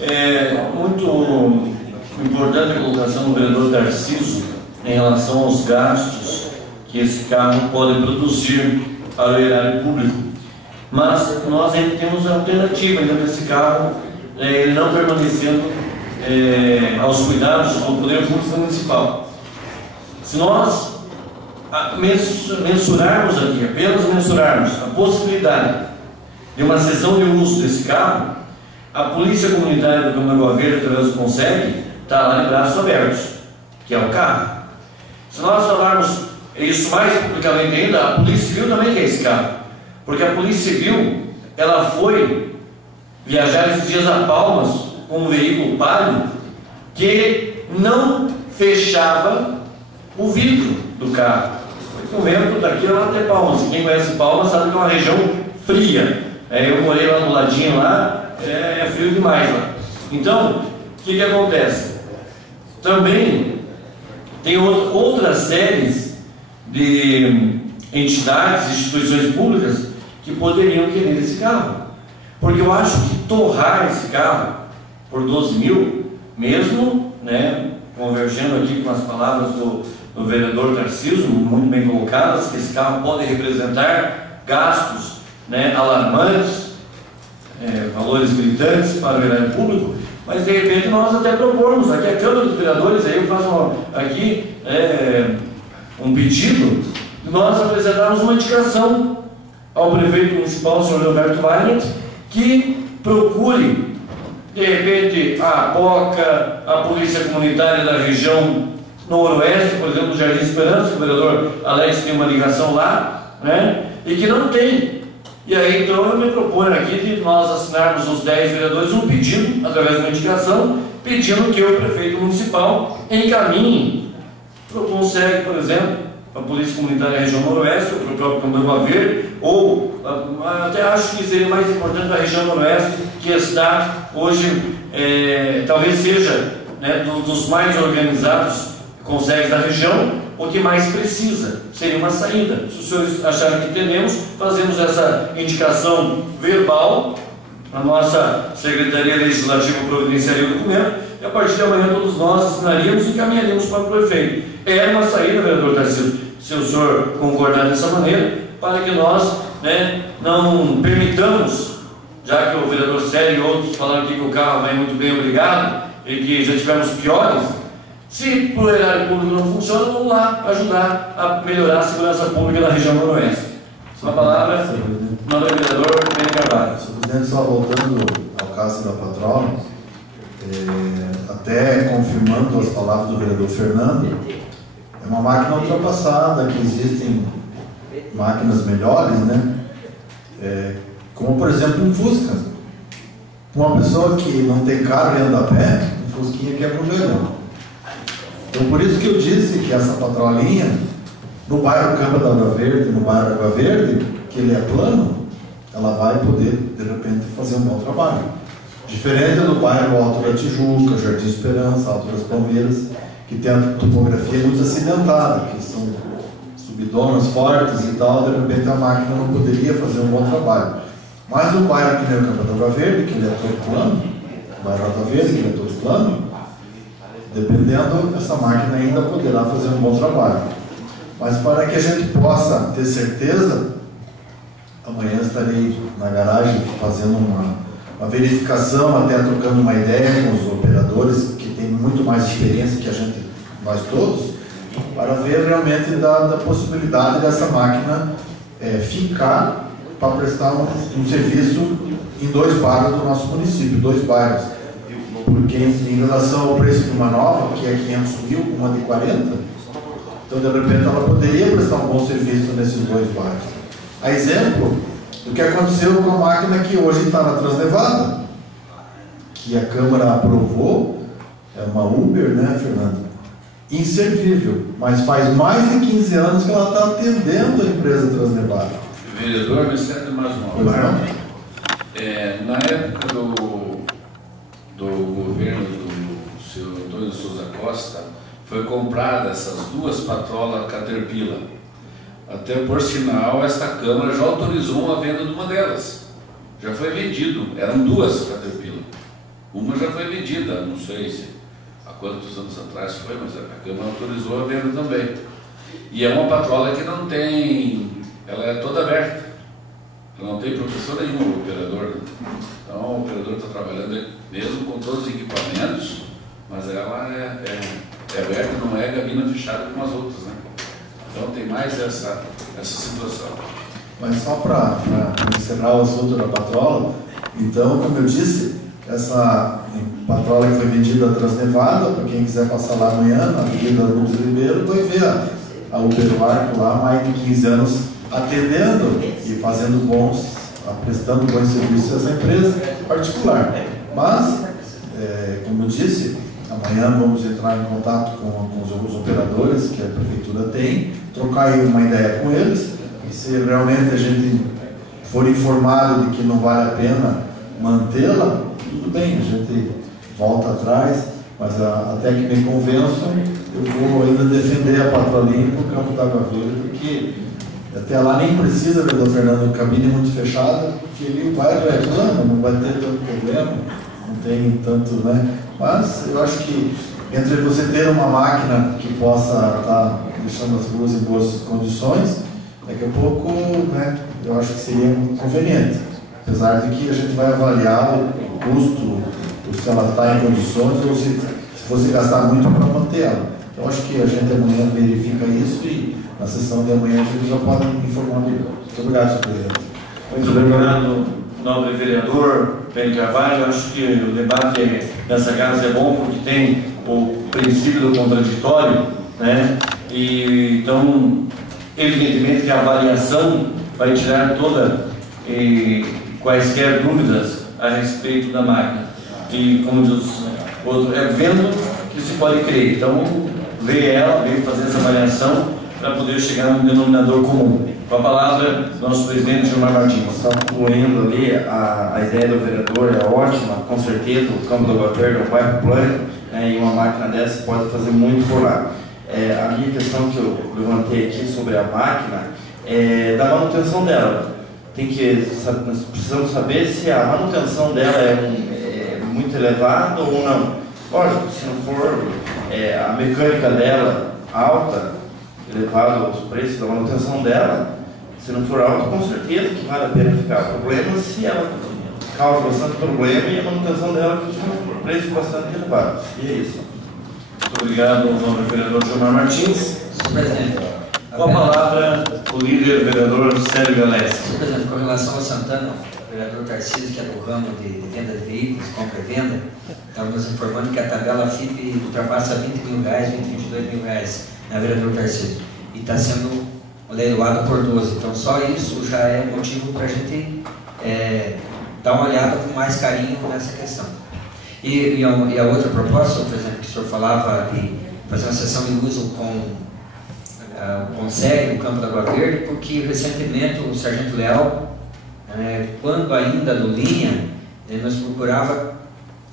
É muito importante a colocação do vereador Tarcísio em relação aos gastos que esse carro pode produzir para o erário público. Mas nós ainda temos a alternativa ainda desse carro, ele não permanecendo aos cuidados do poder público municipal. Se nós mensurarmos aqui, apenas mensurarmos a possibilidade de uma cessão de uso desse carro, a Polícia Comunitária do Câmara Boa Verde, através do CONSEG, está lá de braços abertos, que é o carro. Se nós falarmos isso mais publicamente ainda, a Polícia Civil também quer esse carro, porque a Polícia Civil, ela foi viajar esses dias a Palmas com um veículo palio que não fechava o vidro do carro. O vento daqui lá até Palmas, quem conhece Palmas sabe que é uma região fria. Eu morei lá do ladinho lá, é frio demais lá. Então, o que acontece? Também tem outras séries de entidades, instituições públicas que poderiam querer esse carro, porque eu acho que torrar esse carro por 12 mil, mesmo, né, convergendo aqui com as palavras do vereador Tarcísio, muito bem colocadas, que esse carro pode representar gastos, né, alarmantes, valores gritantes para o erário público, mas de repente nós até propomos aqui a Câmara dos Vereadores, aí eu faço aqui um pedido de nós apresentarmos uma indicação ao prefeito municipal, o senhor Leonberto Weinert, que procure de repente a APOCA, a Polícia Comunitária da região noroeste, por exemplo, do Jardim Esperança, que o vereador Alex tem uma ligação lá, né? E que não tem. E aí então eu me proponho aqui de nós assinarmos os 10 vereadores um pedido, através de uma indicação, pedindo que o prefeito municipal encaminhe para o CONSEG, por exemplo, a Polícia Comunitária da região noroeste, ou para o próprio Câmara Boa Verde, ou até acho que seria mais importante para a região noroeste, que está hoje, talvez seja, né, dos mais organizados CONSEGs da região, o que mais precisa seria uma saída. Se os senhores acharem que temos, fazemos essa indicação verbal, a nossa Secretaria Legislativa providenciaria o documento, e a partir de amanhã todos nós assinaríamos e encaminharíamos para o prefeito. É uma saída, vereador Tarcísio, se o senhor concordar dessa maneira, para que nós, né, não permitamos, já que o vereador Célio e outros falaram aqui que o carro vai muito bem, obrigado, e que já tivemos piores. Se o erário público não funciona, vamos lá ajudar a melhorar a segurança pública da região noroeste. Uma palavra, nome do vereador Beni Carvalho. Senhor presidente, só voltando ao caso da patroa, até confirmando as palavras do vereador Fernando, é uma máquina ultrapassada, que existem máquinas melhores, né? Como por exemplo um Fusca. Uma pessoa que não tem carro e anda a pé, um Fusquinha que é problema. Então por isso que eu disse que essa patrolinha No bairro Câmara da Água Verde, no bairro Água Verde, que ele é plano, ela vai poder, de repente, fazer um bom trabalho. Diferente do bairro Alto da Tijuca, Jardim Esperança, Alto das Palmeiras, que tem a topografia muito acidentada, que são subidonas fortes e tal, de repente a máquina não poderia fazer um bom trabalho. Mas no bairro que nem o Campo da Água Verde, que ele é todo plano, o bairro Água Verde, que ele é todo plano, dependendo, essa máquina ainda poderá fazer um bom trabalho. Mas para que a gente possa ter certeza, amanhã estarei na garagem fazendo uma verificação, até trocando uma ideia com os operadores, que têm muito mais experiência que a gente, nós todos, para ver realmente da possibilidade dessa máquina ficar para prestar um serviço em 2 bairros do nosso município, 2 bairros. Porque em relação ao preço de uma nova, que é 500 mil, uma de 40, então de repente ela poderia prestar um bom serviço nesses 2 bairros. A exemplo do que aconteceu com a máquina que hoje está na Transnevada, que a Câmara aprovou, é uma Uber, né, Fernando? Inservível, mas faz mais de 15 anos que ela está atendendo a empresa Transnevada. Vereador, me serve mais uma parte. Na época do governo do senhor Antônio Souza Costa, foi comprada essas 2 patrolas Caterpillar. Até por sinal, esta Câmara já autorizou uma venda de uma delas. Já foi vendido, eram 2 Caterpillar. Uma já foi vendida, não sei se há quantos anos atrás foi, mas a Câmara autorizou a venda também. E é uma patrola que não tem, ela é toda aberta. Ela não tem proteção nenhuma, o operador. Né? Então o operador está trabalhando mesmo com todos os equipamentos, mas ela é aberta, não é gabina fechada como as outras. Né? Então tem mais essa situação. Mas só para encerrar o assunto da patrola, então, como eu disse, essa patrola que foi vendida a Transnevada, para quem quiser passar lá amanhã, na Avenida Luz Ribeiro, vai ver a Uber Barco lá, mais de 15 anos atendendo e fazendo prestando bons serviços a essa empresa particular. Mas, como eu disse, amanhã vamos entrar em contato com os operadores que a Prefeitura tem, trocar aí uma ideia com eles, e se realmente a gente for informado de que não vale a pena mantê-la, tudo bem, a gente volta atrás, mas até que me convençam, eu vou ainda defender a patrolinha no Campo da Água Verde, porque até lá nem precisa, doutor Fernando, cabine muito fechada, porque ali o bairro é plano, não vai ter tanto problema, não tem tanto, né? Mas eu acho que entre você ter uma máquina que possa estar deixando as ruas em boas condições, daqui a pouco, né, eu acho que seria conveniente. Apesar de que a gente vai avaliar o custo, se ela está em condições ou se fosse gastar muito para manter ela. Então acho que a gente amanhã verifica isso e na sessão de amanhã a gente já pode informar melhor. Muito obrigado, senhor presidente. Muito obrigado, nobre vereador Pedro Carvalho. Acho que o debate nessa casa é bom porque tem o princípio do contraditório, né? E então, evidentemente que a avaliação vai tirar toda quaisquer dúvidas a respeito da máquina. E como diz o outro, é vendo que se pode crer. Então, veio fazer essa avaliação para poder chegar a um denominador comum. Com a palavra, nosso presidente Gilmar Martins. Só concluindo ali, a ideia do vereador é ótima, com certeza, o Campo da Água Verde é um bairro plano, né, e uma máquina dessa pode fazer muito por lá. A minha questão que eu levantei aqui sobre a máquina é da manutenção dela. Nós precisamos saber se a manutenção dela é muito elevada ou não. Lógico, se não for a mecânica dela alta, elevado aos preços da manutenção dela, se não for alto, com certeza que vale a pena ficar. O problema é se ela causa bastante problema e a manutenção dela costuma por preços bastante elevados. E é isso. Muito obrigado, nobre vereador Gilmar Martins. Senhor presidente. Com a palavra, o líder vereador Célio Galés. Senhor presidente, com relação a Santana, o vereador Tarcísio, que é do ramo de venda de veículos, compra e venda, estava nos informando que a tabela FIP ultrapassa R$20 mil, R$22 mil, né, vereador Tarcísio? E está sendo leiloada por 12. Então, só isso já é motivo para a gente dar uma olhada com mais carinho nessa questão. E a outra proposta, por exemplo, que o senhor falava de fazer uma sessão de uso com consegue o Campo da Água Verde, porque recentemente o Sargento Leal, quando ainda no Linha, nos procurava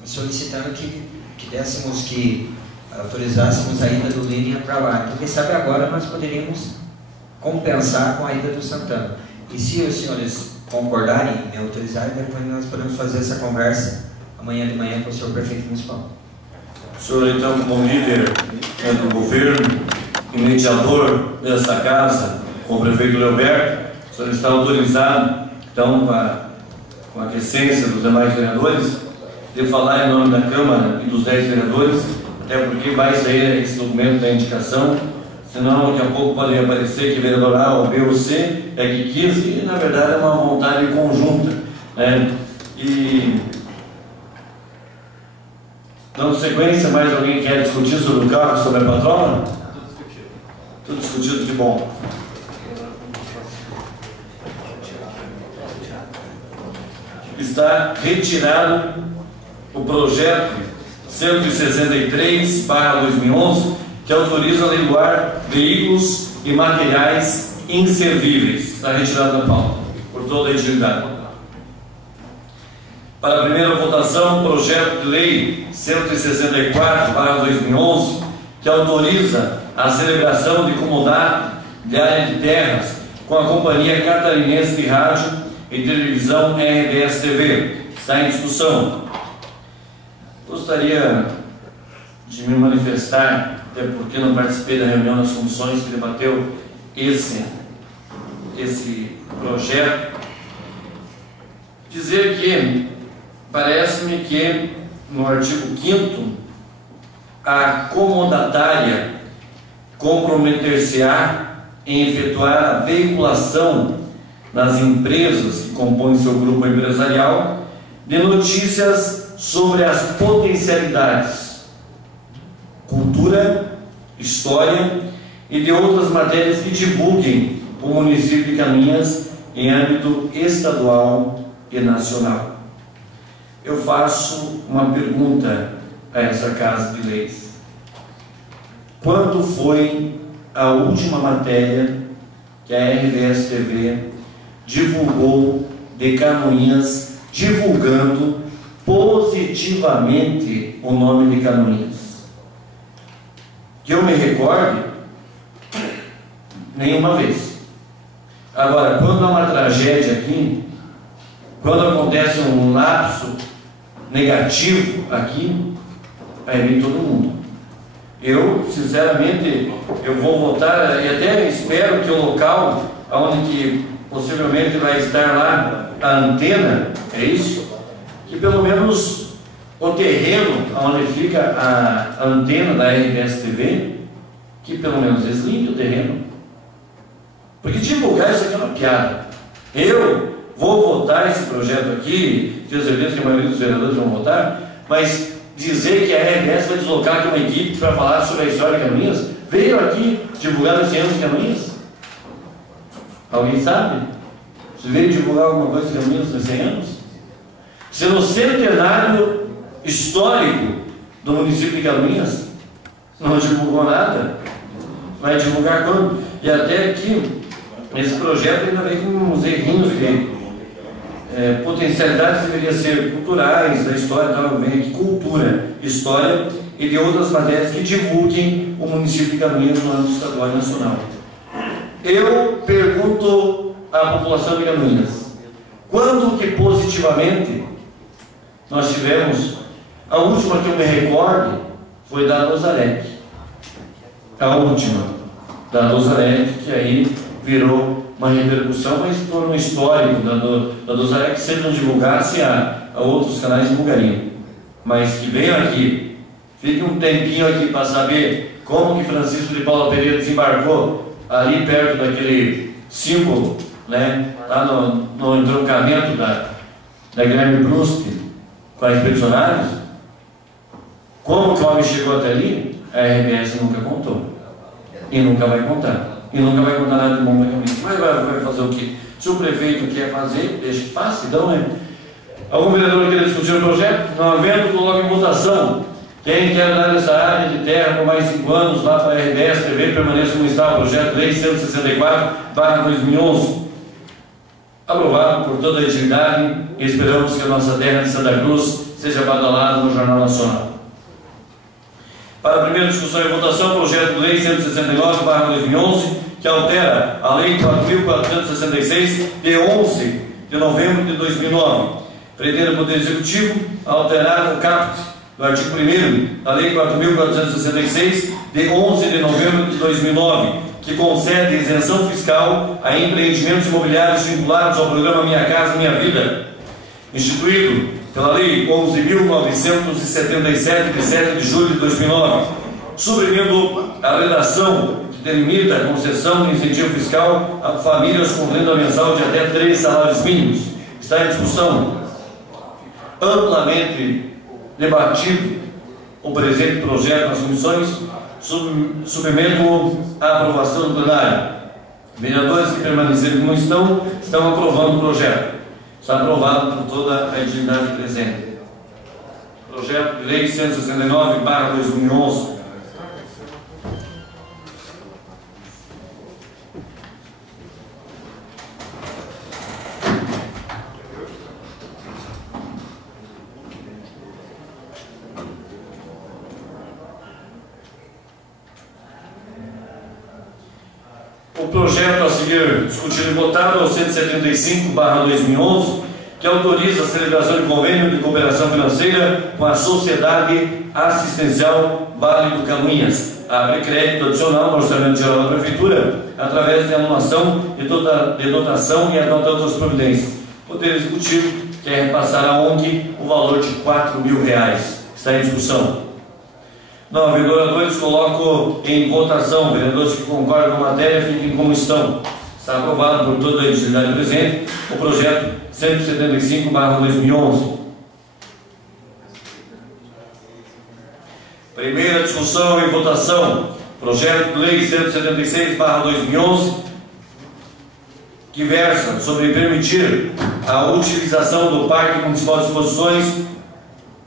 solicitando que dessemos, que autorizássemos a ida do Linha para lá. Então, quem sabe agora nós poderíamos compensar com a ida do Santana. E se os senhores concordarem em me autorizar, depois nós podemos fazer essa conversa amanhã de manhã com o senhor prefeito municipal. O senhor, então, como líder do governo e mediador dessa casa, com o prefeito Leoberto, o senhor está autorizado, então, com a aquiescência dos demais vereadores, de falar em nome da Câmara e dos 10 vereadores, até porque vai sair esse documento da indicação, senão daqui a pouco pode aparecer que vereador A ou B ou C é que quis, e na verdade é uma vontade conjunta, né? E dando sequência, mais alguém quer discutir sobre o carro, sobre a patrola? Tudo discutido, que bom. Está retirado o projeto 163/2011, que autoriza a leiloar veículos e materiais inservíveis. Está retirado da pauta, por toda a utilidade. Para a primeira votação, projeto de lei 164/2011, que autoriza a celebração de comodato de área de terras com a Companhia Catarinense de Rádio e Televisão RBS TV. Está em discussão. Gostaria de me manifestar, até porque não participei da reunião das comissões que debateu esse projeto, dizer que parece-me que no artigo 5º a comodatária comprometer-se-á em efetuar a veiculação nas empresas que compõem seu grupo empresarial de notícias sobre as potencialidades, cultura, história e de outras matérias que divulguem o município de Caminhas em âmbito estadual e nacional. Eu faço uma pergunta a essa Casa de Leis. Quando foi a última matéria que a RBS TV divulgou de Canoinhas, divulgando positivamente o nome de Canoinhas? Que eu me recorde, nenhuma vez. Agora, quando há uma tragédia aqui, quando acontece um lapso negativo aqui, aí vem todo mundo. Eu, sinceramente, eu vou votar, e até espero que o local onde que possivelmente vai estar lá a antena, é isso? Que pelo menos o terreno onde fica a antena da RBS TV, que pelo menos deslimpe o terreno. Porque divulgar isso aqui é uma piada. Eu vou votar esse projeto aqui, tenho certeza que a maioria dos vereadores vão votar, mas dizer que a RBS vai deslocar aqui uma equipe para falar sobre a história de Caminhas, veio aqui divulgar os 100 anos de Caminhas? Alguém sabe? Você veio divulgar alguma coisa de Caminhas nos 100 anos? Se no centenário histórico do município de Caminhas não divulgou nada, vai divulgar quando? E até aqui, esse projeto ainda vem com uns errinhos de potencialidades deveriam ser culturais, da história, então vem aqui cultura, história e de outras matérias que divulguem o município de Caminhas no âmbito estadual e nacional. Eu pergunto à população de Caminhas, quando que positivamente nós tivemos, a última que eu me recorde foi da Dozarec, a última da Dozarec, que aí virou uma repercussão, mas por um histórico da Dozarec, que se ele não divulgasse, a outros canais divulgariam. Mas que venham aqui, fique um tempinho aqui para saber como que Francisco de Paula Pereira desembarcou ali perto daquele símbolo, né, lá no entroncamento da Guilherme Brusque com a expedicionários. Como que o homem chegou até ali, a RBS nunca contou. E nunca vai contar. E nunca vai contar nada de bom para Caminhas. Mas vai fazer o quê? Se o prefeito quer fazer, deixa que faça. Então, né? Algum vereador quer discutir o projeto? Não havendo, coloca em votação. Quem quer dar essa área de terra por mais 5 anos lá para a RBS TV, permaneça como está o projeto de lei 164/2011, aprovado por toda a entidade, e esperamos que a nossa terra de Santa Cruz seja badalada no Jornal Nacional. Para a primeira discussão e votação, o projeto de lei 169/2011, que altera a lei 4.466, de 11 de novembro de 2009, pretende o Poder Executivo alterar o caput do artigo 1º da lei 4.466, de 11 de novembro de 2009, que concede isenção fiscal a empreendimentos imobiliários vinculados ao programa Minha Casa Minha Vida, instituído pela Lei 11.977, de 7 de julho de 2009, suprimindo a redação que delimita a concessão de incentivo fiscal a famílias com renda mensal de até 3 salários mínimos. Está em discussão, amplamente debatido o presente projeto nas comissões, submeto à aprovação do plenário. Vereadores que permanecerem como estão aprovando o projeto. Está aprovado por toda a entidade presente. Projeto de lei 169/2011. O projeto a seguir discutido e votado é o 175/2011, que autoriza a celebração de convênio de cooperação financeira com a Sociedade Assistencial Vale do Canoinhas, abre crédito adicional no Orçamento Geral da Prefeitura, através de anulação de dotação e adota outras providências. O Poder Executivo quer repassar à ONG o valor de R$4.000. Está em discussão. Não, vereadores, coloco em votação. Vereadores que concordam com a matéria, fiquem como estão. Está aprovado por toda a entidade presente o projeto 175/2011. Primeira discussão e votação. Projeto de lei 176/2011, que versa sobre permitir a utilização do Parque Municipal de Exposições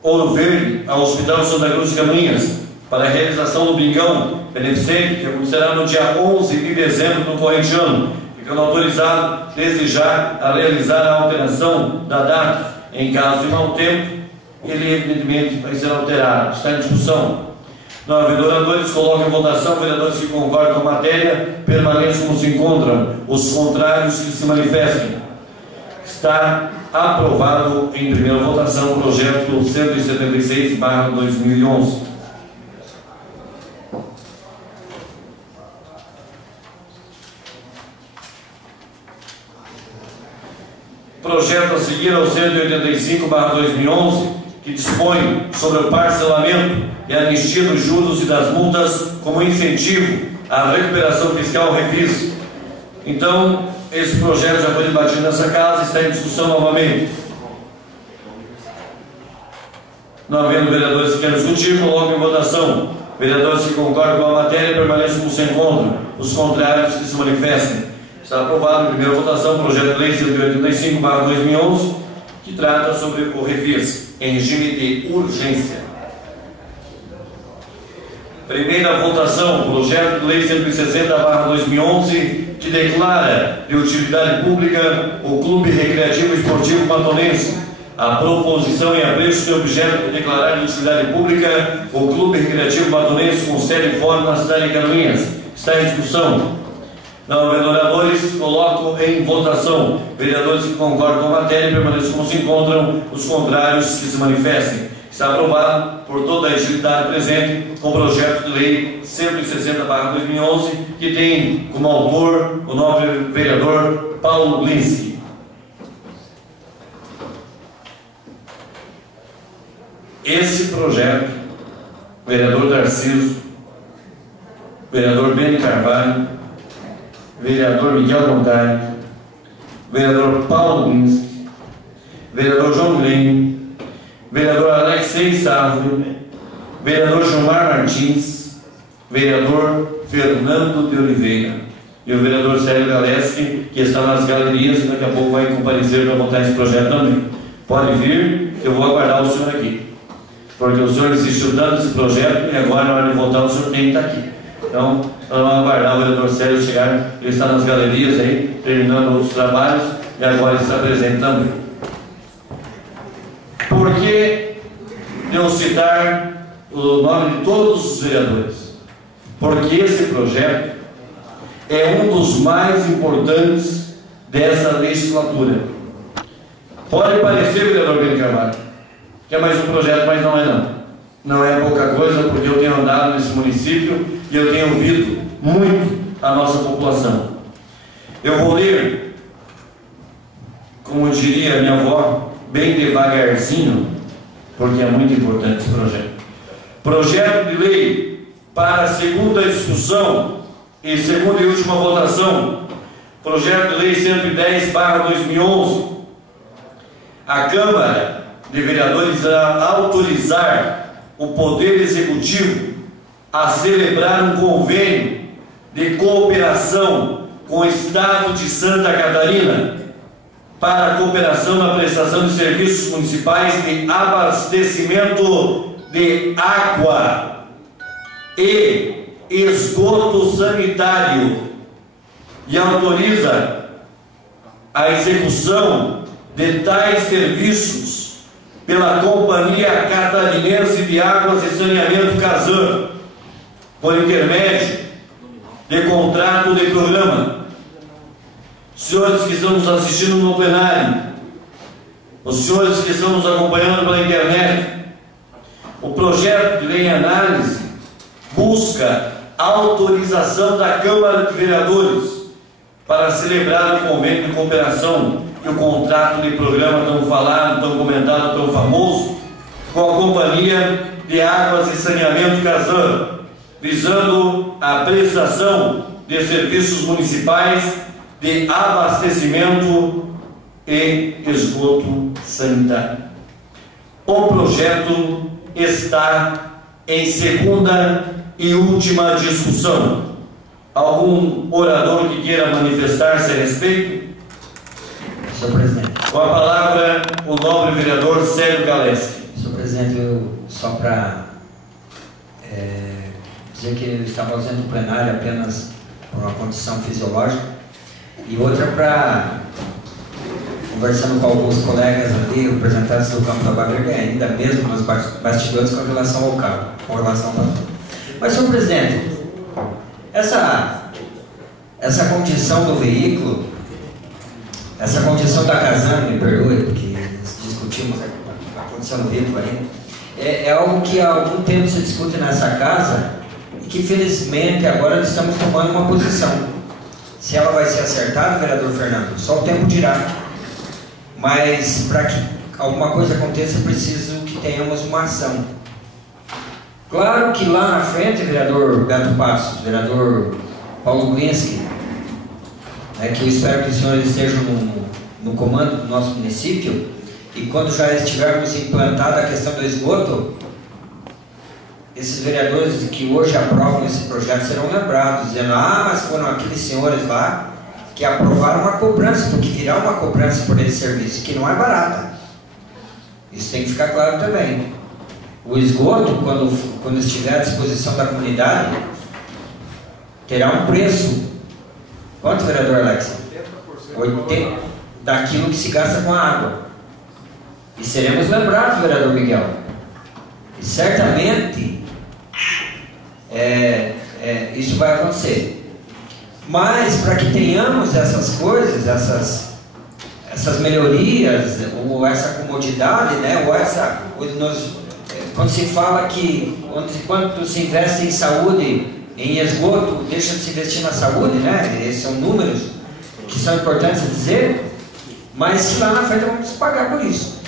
Ouro Verde ao Hospital Santa Cruz de Caminhas para a realização do Bingão Beneficente, que acontecerá no dia 11 de dezembro do corrente ano, ficando autorizado desde já a realizar a alteração da data. Em caso de mau tempo, ele evidentemente vai ser alterado. Está em discussão. Não, vereadores, coloquem em votação. Vereadores que concordam com a matéria, permaneçam como se encontram. Os contrários que se manifestem. Está aprovado em primeira votação o projeto 176/2011. Projeto a seguir ao 185/2011, que dispõe sobre o parcelamento e anistia dos juros e das multas como incentivo à recuperação fiscal refis. Então, esse projeto já foi debatido nessa casa e está em discussão novamente. Não havendo vereadores que querem discutir, coloco em votação. Vereadores que concordam com a matéria permaneçam como se encontram. Os contrários que se manifestem. Está aprovado em primeira votação o projeto de lei 185/2011, que trata sobre o refis em regime de urgência. Primeira votação, projeto de lei 160/2011, que declara de utilidade pública o Clube Recreativo Esportivo Matonense. A proposição e apreço de objeto de declarar de utilidade pública o Clube Recreativo Matonense com sede fora na cidade de Canoinhas. Está em discussão. Não, vereadores, coloco em votação. Vereadores que concordam com a matéria permaneçam como se encontram. Os contrários que se manifestem. Está aprovado por toda a entidade presente com o projeto de lei 160/2011, que tem como autor o nobre vereador Paulo Glinski. Esse projeto, vereador Darciso, vereador Beni Carvalho, vereador Miguel Montari, vereador Paulo Glinski, vereador João Grêmio, vereador Alexei Sávio, vereador Gilmar Martins, vereador Fernando de Oliveira e o vereador Sérgio Galeski, que está nas galerias e daqui a pouco vai comparecer para votar esse projeto também. Pode vir, eu vou aguardar o senhor aqui. porque o senhor insistiu tanto nesse projeto e agora, na hora de votar, o senhor tem que estar aqui. Então, nós vamos aguardar o vereador Sérgio chegar, ele está nas galerias aí, terminando outros trabalhos, e agora ele está presente também. Por que eu citar o nome de todos os vereadores? Porque esse projeto é um dos mais importantes dessa legislatura. Pode parecer, vereador Bento Carvalho, que é mais um projeto, mas não é não. Não é pouca coisa, porque eu tenho andado nesse município e eu tenho ouvido muito a nossa população. Eu vou ler, como diria minha avó, bem devagarzinho, porque é muito importante esse projeto. Projeto de lei para a segunda discussão e segunda e última votação. Projeto de lei 110/2011. A Câmara de Vereadores a autorizar o Poder Executivo a celebrar um convênio de cooperação com o Estado de Santa Catarina para a cooperação na prestação de serviços municipais de abastecimento de água e esgoto sanitário, e autoriza a execução de tais serviços pela Companhia Catarinense de Águas e Saneamento Casan, por intermédio de contrato de programa. Senhores que estão nos assistindo no plenário, os senhores que estão nos acompanhando pela internet, o projeto de lei em análise busca a autorização da Câmara de Vereadores para celebrar o convênio de cooperação e o contrato de programa tão falado, tão comentado, tão famoso, com a Companhia de Águas e Saneamento Casan, visando a prestação de serviços municipais de abastecimento e esgoto sanitário. O projeto está em segunda e última discussão. Algum orador que queira manifestar-se a respeito? Senhor presidente. Com a palavra, o nobre vereador Célio Galeski. Senhor presidente, só para dizer que eu estava ausente do plenário apenas por uma condição fisiológica, e outra para, conversando com alguns colegas ali, representantes do campo da Bagueira, ainda mesmo nos bastidores com relação ao carro, com relação ao patrão. Mas, senhor presidente, essa condição do veículo, essa condição da Casan, me perdoe, porque discutimos a condição do veículo ainda, é algo que há algum tempo se discute nessa casa e que, felizmente, agora estamos tomando uma posição. Se ela vai ser acertada, vereador Fernando, só o tempo dirá. Mas, para que alguma coisa aconteça, é preciso que tenhamos uma ação. Claro que lá na frente, vereador Beto Passos, vereador Paulo Glinski, que eu espero que os senhores estejam no comando do nosso município, e quando já estivermos implantada a questão do esgoto, esses vereadores que hoje aprovam esse projeto serão lembrados, dizendo: ah, mas foram aqueles senhores lá que aprovaram uma cobrança, porque virá uma cobrança por esse serviço, que não é barata. Isso tem que ficar claro também. O esgoto, quando estiver à disposição da comunidade, terá um preço. Quanto, vereador Alex? 80% daquilo que se gasta com a água. E seremos lembrados, vereador Miguel. E certamente isso vai acontecer. Mas, para que tenhamos essas coisas, essas melhorias, ou essa comodidade, né, quando se fala que quando se investe em saúde, em esgoto, deixa de se investir na saúde, né? Esses são números que são importantes a dizer, mas lá na frente vamos pagar por isso.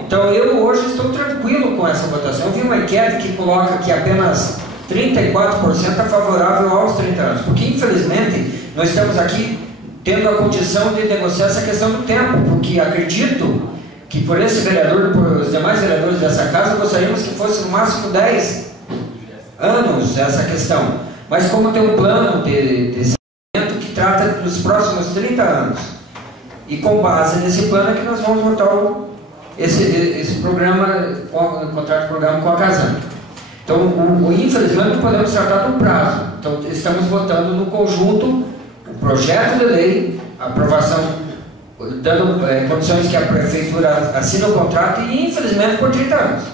Então eu hoje estou tranquilo com essa votação. Eu vi uma enquete que coloca que apenas 34% é favorável aos 30 anos, porque infelizmente nós estamos aqui tendo a condição de negociar essa questão do tempo, porque acredito que por esse vereador, por os demais vereadores dessa casa, gostaríamos que fosse no máximo 10 anos essa questão. Mas como tem um plano de saneamento que trata dos próximos 30 anos, e com base nesse plano é que nós vamos votar esse programa, contrato de programa com a Casan. Então, infelizmente, não podemos tratar do prazo. Então, estamos votando no conjunto o projeto de lei, a aprovação, dando condições que a Prefeitura assine o contrato e, infelizmente, por 30 anos.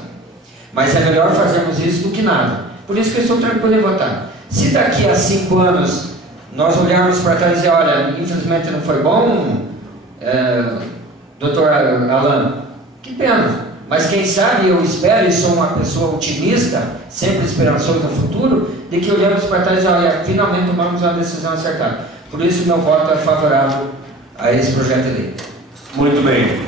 Mas é melhor fazermos isso do que nada. Por isso que eu estou tranquilo em votar. Se daqui a 5 anos nós olharmos para trás e dizer, olha, infelizmente não foi bom, doutor Alan, que pena. Mas quem sabe, eu espero, e sou uma pessoa otimista, sempre esperançoso no futuro, de que olhamos para trás e olha, finalmente tomamos uma decisão acertada. Por isso meu voto é favorável a esse projeto de lei. Muito bem.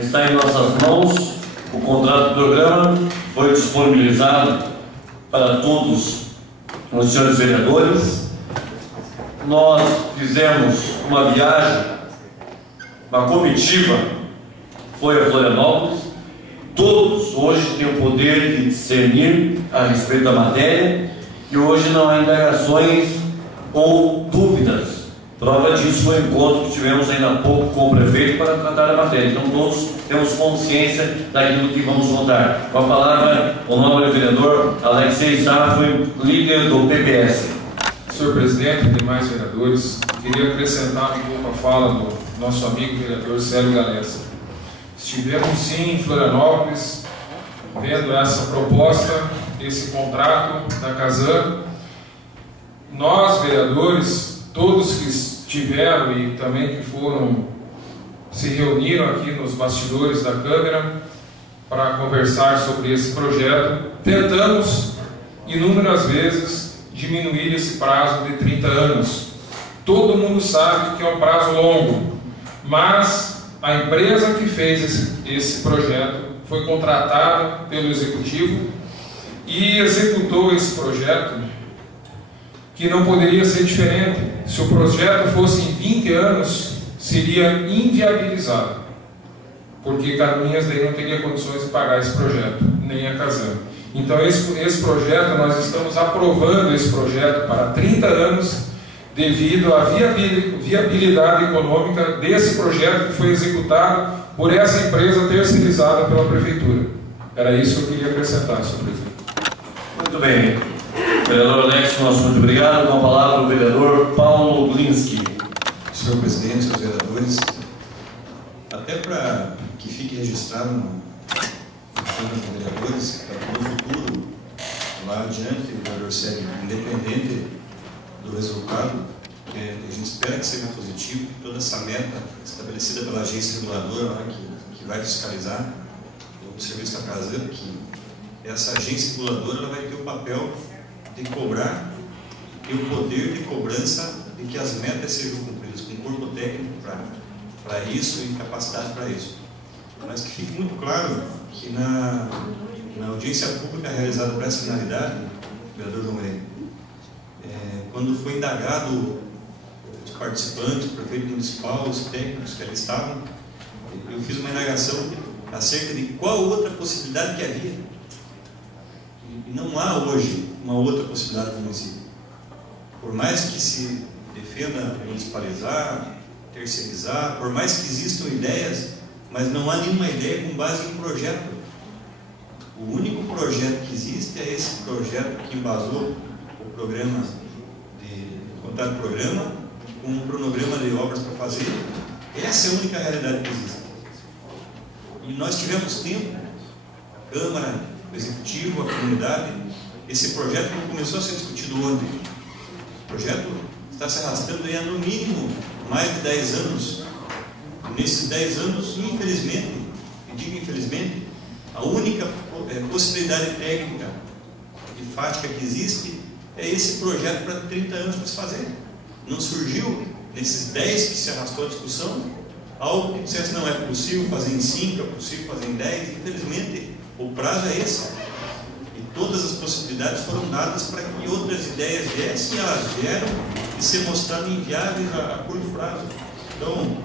Está em nossas mãos. O contrato do programa foi disponibilizado para todos os senhores vereadores. Nós fizemos uma viagem, uma comitiva, foi a Florianópolis. Todos hoje têm o poder de discernir a respeito da matéria e hoje não há indagações ou dúvidas. Prova disso foi o encontro que tivemos ainda há pouco com o prefeito para tratar a matéria. Então todos temos consciência daquilo que vamos votar. Com a palavra, o nobre vereador Alexei Safra, líder do PPS. Senhor presidente e demais vereadores, queria acrescentar um pouco a fala do nosso amigo vereador Célio Galessa. Estivemos sim em Florianópolis, vendo essa proposta, esse contrato da Casan. Nós, vereadores, todos que estiveram e também que se reuniram aqui nos bastidores da Câmara para conversar sobre esse projeto, tentamos inúmeras vezes diminuir esse prazo de 30 anos. Todo mundo sabe que é um prazo longo, mas a empresa que fez esse projeto foi contratada pelo Executivo e executou esse projeto, que não poderia ser diferente. Se o projeto fosse em 20 anos, seria inviabilizado, porque Canoinhas daí não teria condições de pagar esse projeto, nem a Casan. Então esse projeto, nós estamos aprovando esse projeto para 30 anos, devido à viabilidade econômica desse projeto que foi executado por essa empresa terceirizada pela Prefeitura. Era isso que eu queria acrescentar, senhor presidente. Muito bem. Vereador Alex, nosso muito obrigado. Com a palavra o vereador Paulo Glinski. Senhor presidente, senhores vereadores, até para que fique registrado no Câmara dos Vereadores, para que no futuro, lá adiante, o vereador segue independente do resultado, a gente espera que seja positivo, que toda essa meta estabelecida pela agência reguladora lá, que vai fiscalizar o serviço da Casan, que essa agência reguladora ela vai ter o papel de cobrar e o poder de cobrança de que as metas sejam cumpridas, com corpo técnico para isso e capacidade para isso. Mas que fique muito claro que na audiência pública realizada por essa finalidade, vereador João Grande, quando foi indagado os participantes, o prefeito municipal, os técnicos que ali estavam, eu fiz uma indagação acerca de qual outra possibilidade que havia. E não há hoje uma outra possibilidade no município. Por mais que se defenda municipalizar, terceirizar, por mais que existam ideias, mas não há nenhuma ideia com base em projeto. O único projeto que existe é esse projeto que embasou o programa o contrato de programa, com um cronograma de obras para fazer. Essa é a única realidade que existe. E nós tivemos tempo, a Câmara, o Executivo, a comunidade. Esse projeto não começou a ser discutido ontem. O projeto está se arrastando há no mínimo mais de 10 anos. E nesses 10 anos, infelizmente, e digo infelizmente, a única possibilidade técnica e fática que existe é esse projeto para 30 anos para se fazer. Não surgiu, nesses 10 que se arrastou a discussão, algo que dissesse, não, é possível fazer em 5, é possível fazer em 10. Infelizmente, o prazo é esse. E todas as possibilidades foram dadas para que outras ideias viessem, e elas vieram e se mostraram inviáveis a curto prazo. Então,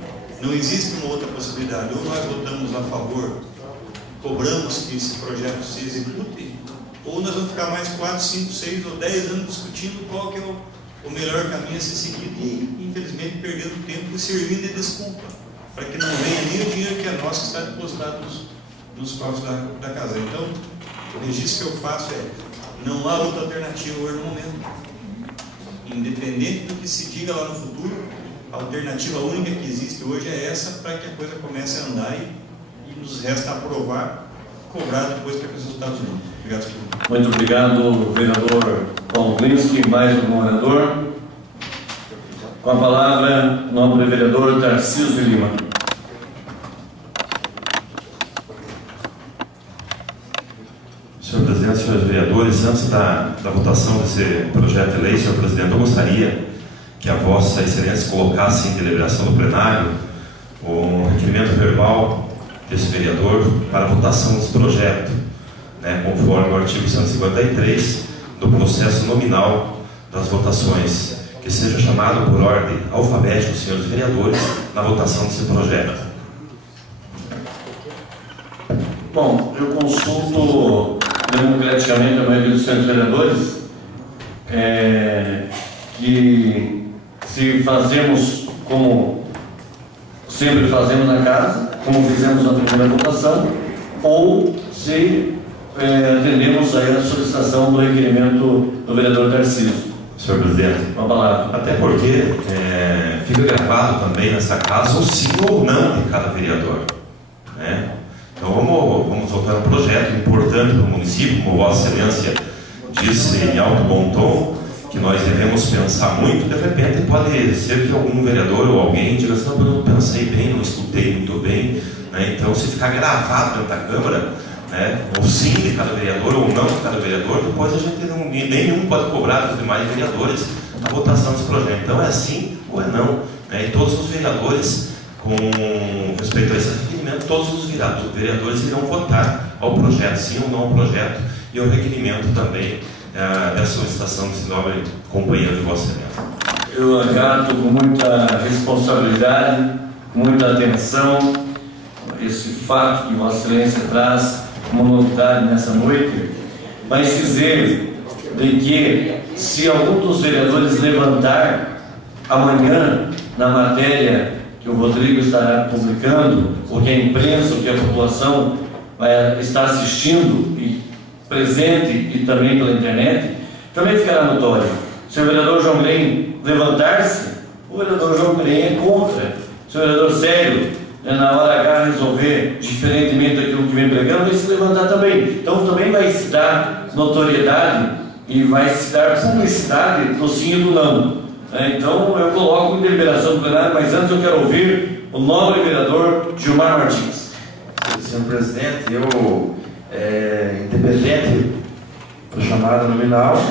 não existe uma outra possibilidade. Ou nós votamos a favor, cobramos que esse projeto se execute, ou nós vamos ficar mais 4, 5, 6 ou 10 anos discutindo qual que é o melhor caminho a ser seguido e, infelizmente, perdendo tempo e servindo de desculpa para que não venha nem o dinheiro que é nosso que está depositado dos cofres da casa. Então, o registro que eu faço é: não há outra alternativa hoje no momento. Independente do que se diga lá no futuro, a alternativa única que existe hoje é essa, para que a coisa comece a andar e nos resta aprovar, cobrar depois para que os resultados venham. Obrigado, senhor. Muito obrigado, vereador Paulo Glinski. Mais um vereador. Com a palavra, o nobre vereador Tarcísio de Lima. Senhor presidente, senhores vereadores, antes da votação desse projeto de lei, senhor presidente, eu gostaria que a Vossa Excelência colocasse em deliberação do plenário o requerimento verbal desse vereador para a votação desse projeto, né, conforme o artigo 153 do processo nominal das votações, que seja chamado por ordem alfabética os senhores vereadores na votação desse projeto. Bom, eu consulto democraticamente a maioria dos senhores vereadores que se fazemos como sempre fazemos na casa, como fizemos na primeira votação, ou se atendemos aí a solicitação do requerimento do vereador Tarcísio. Senhor presidente, uma palavra. Até porque fica gravado também nessa casa o sim ou não de cada vereador, né? Então vamos votar um projeto importante para o município, como Vossa Excelência disse em alto bom tom, que nós devemos pensar muito. De repente pode ser que algum vereador ou alguém diga assim: não, eu não pensei bem, não escutei muito bem, né? Então, se ficar gravado dentro da Câmara, né, o sim de cada vereador ou não de cada vereador, depois a gente nenhum pode cobrar dos demais vereadores a votação desse projeto. Então é sim ou é não, né? E todos os vereadores, com respeito a esse requerimento, todos os vereadores irão votar ao projeto, sim ou não ao projeto, e ao requerimento também da solicitação desse nobre companheiro de Vossa Excelência. Eu acato com muita responsabilidade, com muita atenção, esse fato que Vossa Excelência traz como novidade nessa noite, mas dizer de que se algum dos vereadores levantar amanhã na matéria que o Rodrigo estará publicando, ou que a imprensa, ou que a população vai estar assistindo e presente e também pela internet, também ficará notório. Se o vereador João Green levantar-se, o vereador João Green é contra. Se o vereador sério, na hora H, resolver diferentemente daquilo que vem pregando, vai se levantar também. Então também vai se dar notoriedade e vai se dar publicidade do sim e do não. Então eu coloco em deliberação do plenário, mas antes eu quero ouvir o nobre vereador Gilmar Martins. Senhor presidente, eu, independente da chamada nominal,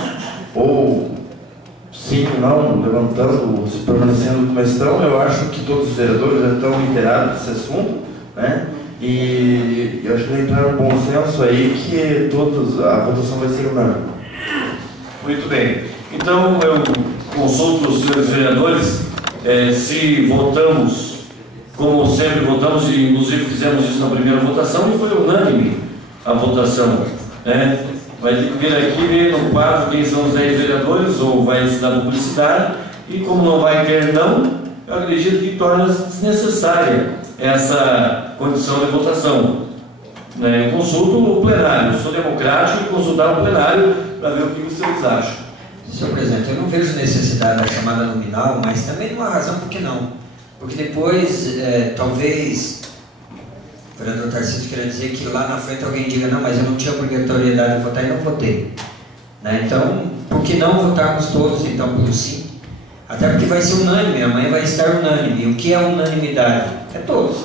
ou sim ou não, levantando, se permanecendo como estão, eu acho que todos os vereadores já estão inteirados desse assunto, né? E eu acho que vai entrar um bom senso aí que a votação vai ser unânime. Muito bem. Então eu consulto os senhores vereadores se votamos como sempre votamos, e inclusive fizemos isso na primeira votação e foi unânime a votação, né? Vai ter que vir aqui ver no quadro quem são os 10 vereadores, ou vai se dar publicidade, e como não vai ter não, eu acredito que torna desnecessária essa condição de votação, né? Eu consulto o plenário, sou democrático e consultar o plenário para ver o que vocês acham. Senhor presidente, eu não vejo necessidade da chamada nominal, mas também não há razão por que não. Porque depois, talvez, o vereador Tarcísio queira dizer que lá na frente alguém diga: não, mas eu não tinha obrigatoriedade de votar e não votei, né? Então, por que não votarmos todos então pelo sim? Até porque vai ser unânime, amanhã vai estar unânime. E o que é unanimidade? É todos.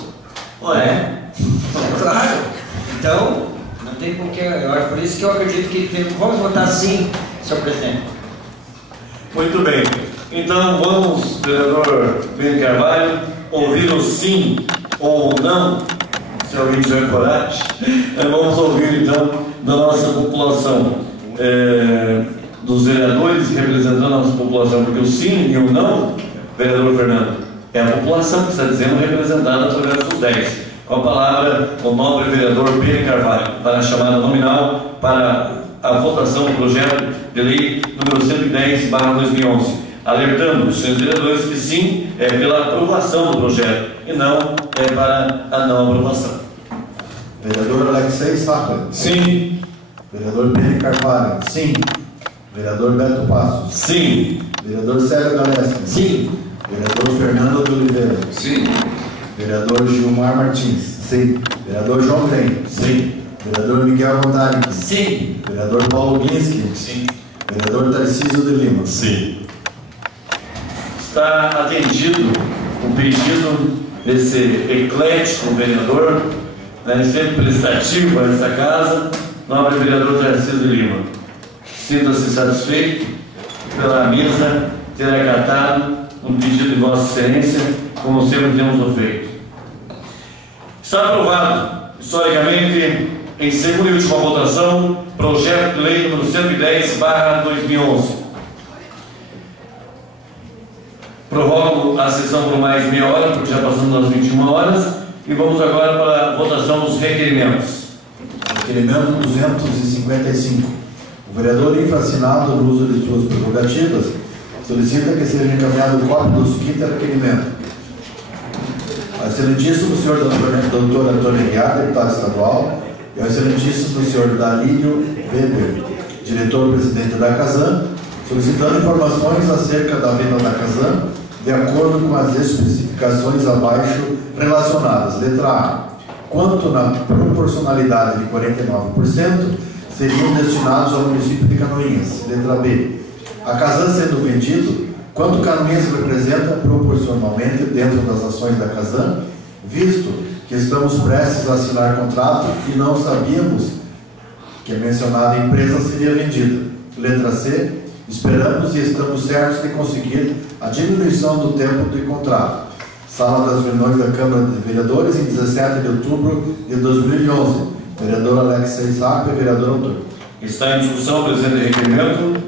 É claro. Então, não tem por que. Por isso que eu acredito que vamos votar sim, senhor presidente. Muito bem. Então vamos, vereador Pedro Carvalho, ouvir o sim ou não, se alguém tiver coragem. Vamos ouvir então da nossa população, dos vereadores representando a nossa população, porque o sim e o não, vereador Fernando, é a população que está dizendo representada através dos 10. Com a palavra, o nobre vereador Pedro Carvalho, para a chamada nominal para a votação do projeto de lei número 110/2011. Alertando os senhores vereadores que sim é pela aprovação do projeto e não é para a não aprovação. Vereador Alexei Sacra. Sim. Vereador Pene Carvalho. Sim. Vereador Beto Passos. Sim. Vereador Célio Galeschi. Sim. Vereador Fernando de Oliveira. Sim. Vereador Gilmar Martins. Sim. Vereador João Grem. Sim. Vereador Miguel Rodrigues. Sim. Vereador Paulo Guinski. Sim. Vereador Tarcísio de Lima. Sim. Está atendido o pedido desse eclético vereador, né, sempre prestativo a essa casa, nobre vereador Tarcísio de Lima. Sinta-se satisfeito pela mesa ter acatado um pedido de Vossa Excelência, como sempre temos feito. Está aprovado, historicamente, em segunda e última votação, projeto de lei número 110/2011. Prorrogo a sessão por mais meia hora, porque já passamos das 21 horas, e vamos agora para a votação dos requerimentos. Requerimento 255. O vereador infracinado no uso de suas prerrogativas solicita que seja encaminhado cópia do seguinte requerimento. Ao excelentíssimo senhor doutor Antônio Guiar, deputado estadual, e ao excelentíssimo senhor Dalírio Weber, diretor-presidente da Casan, solicitando informações acerca da venda da Casan de acordo com as especificações abaixo relacionadas. Letra A. Quanto na proporcionalidade de 49% seriam destinados ao município de Canoinhas. Letra B. A Casan sendo vendido, quanto Canoinhas representa proporcionalmente dentro das ações da Casan, visto que estamos prestes a assinar contrato e não sabíamos que a mencionada empresa seria vendida. Letra C. Esperamos e estamos certos de conseguir a diminuição do tempo de contrato. Sala das reuniões da Câmara de Vereadores, em 17 de outubro de 2011. Vereador Alexei Sacra e vereador autor. Está em discussão o presente requerimento.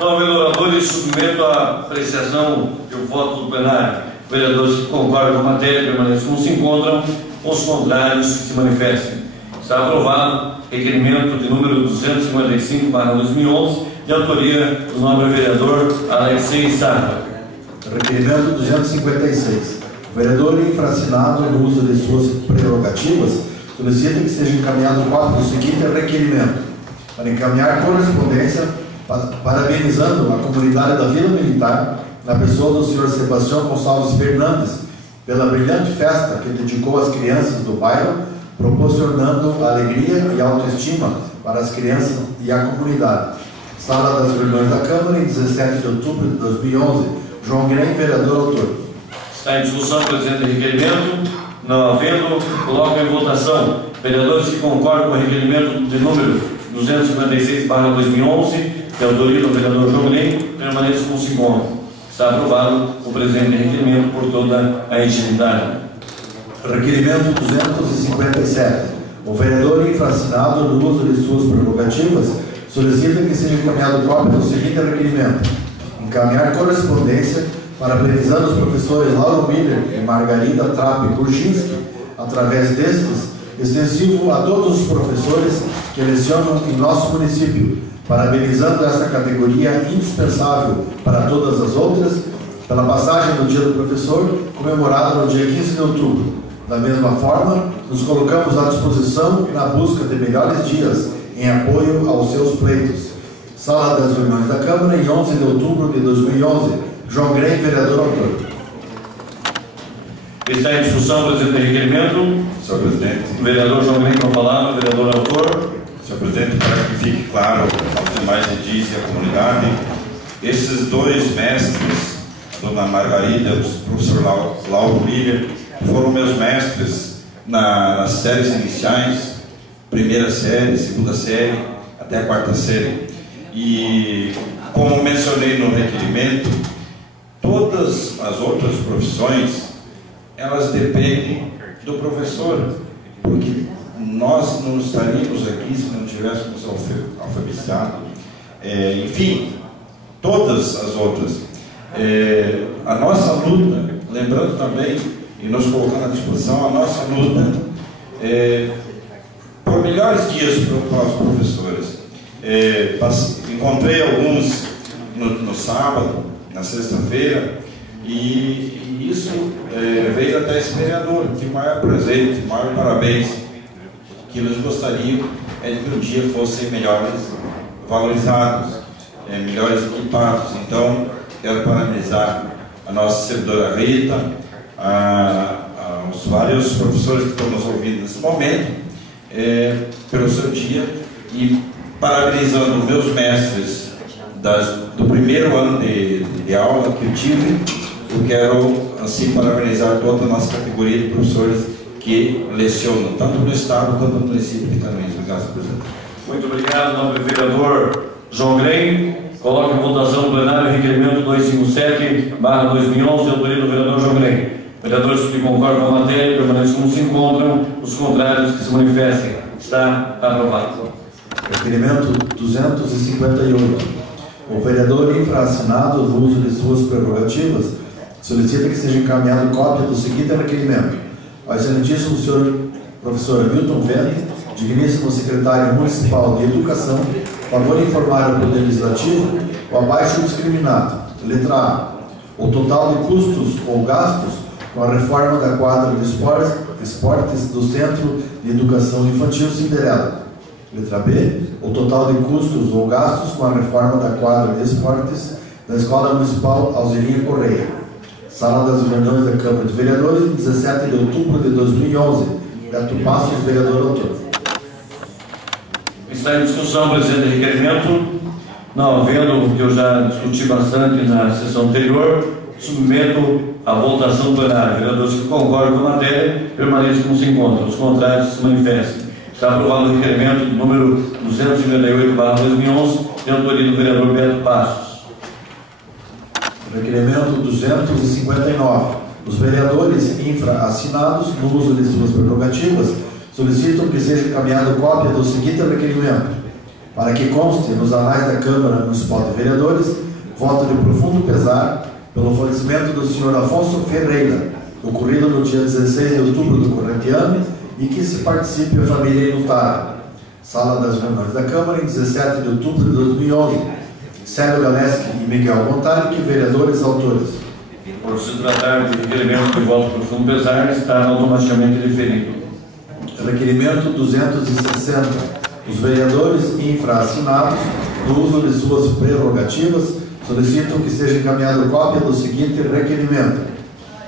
Não havendo oradores, submeto à apreciação e o voto do plenário. Vereadores que concordam com a matéria permaneçam como se encontram, os contrários que se manifestem. Está aprovado requerimento de número 255/2011, de autoria do nobre vereador Alexei Sacra. Requerimento 256. O vereador infracinado no uso de suas prerrogativas solicita que seja encaminhado o cópia do seguinte requerimento. Para encaminhar correspondência parabenizando a comunidade da Vila Militar, na pessoa do senhor Sebastião Gonçalves Fernandes, pela brilhante festa que dedicou às crianças do bairro, proporcionando alegria e autoestima para as crianças e a comunidade. Sala das reuniões da Câmara, em 17 de outubro de 2011. João Grem, vereador autor. Está em discussão o presente requerimento. Não havendo, coloco em votação. Vereadores que concordam com o requerimento de número 256/2011, de autoria do vereador João Grem, permaneçam como se encontram. Está aprovado o presente requerimento por toda a entidade. Requerimento 257. O vereador infracinado no uso de suas prerrogativas solicita que seja encaminhado cópia do seguinte requerimento. Encaminhar correspondência parabenizando os professores Lauro Miller e Margarida Trapp Kurchinski, através destes, extensivo a todos os professores que lecionam em nosso município, parabenizando esta categoria indispensável para todas as outras, pela passagem do Dia do Professor, comemorado no dia 15 de outubro. Da mesma forma, nos colocamos à disposição na busca de melhores dias em apoio aos seus pleitos. Sala das reuniões da Câmara, em 11 de outubro de 2011. João Grem, vereador autor. Está em discussão o presente requerimento. Senhor presidente. Vereador João Grem com a palavra, vereador autor. Senhor presidente, para que fique claro aos demais edis e à comunidade, esses dois mestres, a dona Margarida e o professor Lauro Miller, foram meus mestres nas séries iniciais, primeira série, segunda série, até a quarta série. E, como mencionei no requerimento, todas as outras profissões, elas dependem do professor, porque nós não estaríamos aqui se não tivéssemos alfabetizado. Enfim, todas as outras. A nossa luta, lembrando também, e nos colocando à disposição, a nossa luta por melhores dias para os professores. Encontrei alguns no sábado, na sexta-feira, e isso veio até esse vereador, que maior presente, maior parabéns, que eles gostariam de que um dia fossem melhores valorizados, melhores equipados. Então, quero parabenizar a nossa servidora Rita, aos vários professores que estão nos ouvindo nesse momento, pelo seu dia, e parabenizando meus mestres do primeiro ano de aula que eu tive. Eu quero, assim, parabenizar toda a nossa categoria de professores que lecionam, tanto no Estado quanto no município de Canoinhas. Obrigado, presidente. Muito obrigado, nobre vereador João Grem. Coloco em votação no plenário o requerimento 257/2011, de autoria do vereador João Grem. Vereadores que concordam com a matéria permaneçam como se encontram, os contrários que se manifestem. Está aprovado. Requerimento 258. O vereador infraassinado, no uso de suas prerrogativas, solicita que seja encaminhado cópia do seguinte requerimento: ao excelentíssimo senhor professor Milton Vente, digníssimo secretário municipal de Educação, favor informar ao Poder Legislativo o abaixo discriminado. Letra A. O total de custos ou gastos com a reforma da quadra de esportes do Centro de Educação Infantil Cinderela. Letra B. O total de custos ou gastos com a reforma da quadra de esportes da Escola Municipal Alzirinha Correia. Sala das reuniões da Câmara de Vereadores, 17 de outubro de 2011. Beto Passos, vereador autor. Está em discussão o presente requerimento. Não havendo, que eu já discuti bastante na sessão anterior, submeto à votação plenária. Vereadores que concordam com a matéria permaneçam como se encontram. Os contrários se manifestem. Está aprovado o requerimento número 258/2011, de autoria do vereador Beto Passos. Requerimento 259. Os vereadores infra-assinados, no uso de suas prerrogativas, solicitam que seja encaminhada cópia do seguinte requerimento: para que conste nos anais da Câmara Municipal de Vereadores, voto de profundo pesar pelo falecimento do senhor Afonso Ferreira, ocorrido no dia 16 de outubro do corrente ano, e que se participe a família enlutada. Sala das reuniões da Câmara, em 17 de outubro de 2011. Célio Galeski e Miguel Montari, que vereadores autores. Por se tratar de requerimento de voto por profundo pesar, está automaticamente deferido. Requerimento 260. Os vereadores infra-assinados, no uso de suas prerrogativas, solicitam que seja encaminhada cópia do seguinte requerimento: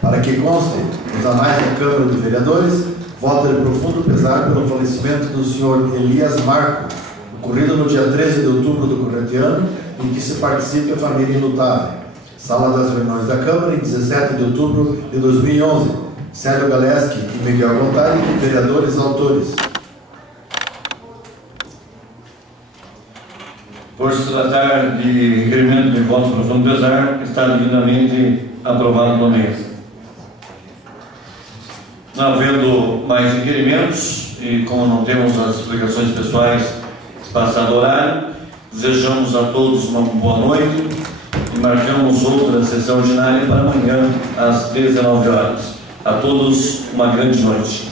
para que conste nos anais da Câmara de Vereadores, voto de profundo pesar pelo falecimento do senhor Elias Marco, ocorrido no dia 13 de outubro do corrente ano, em que se participe a família enlutada. Sala das reuniões da Câmara, em 17 de outubro de 2011. Célio Galeski e Miguel Montari, vereadores autores. Por se tratar de requerimento de voto por profundo pesar, está devidamente aprovado pela mesa. Não havendo mais requerimentos, e como não temos as explicações pessoais passado o horário, desejamos a todos uma boa noite e marcamos outra sessão ordinária para amanhã às 19 horas. A todos uma grande noite.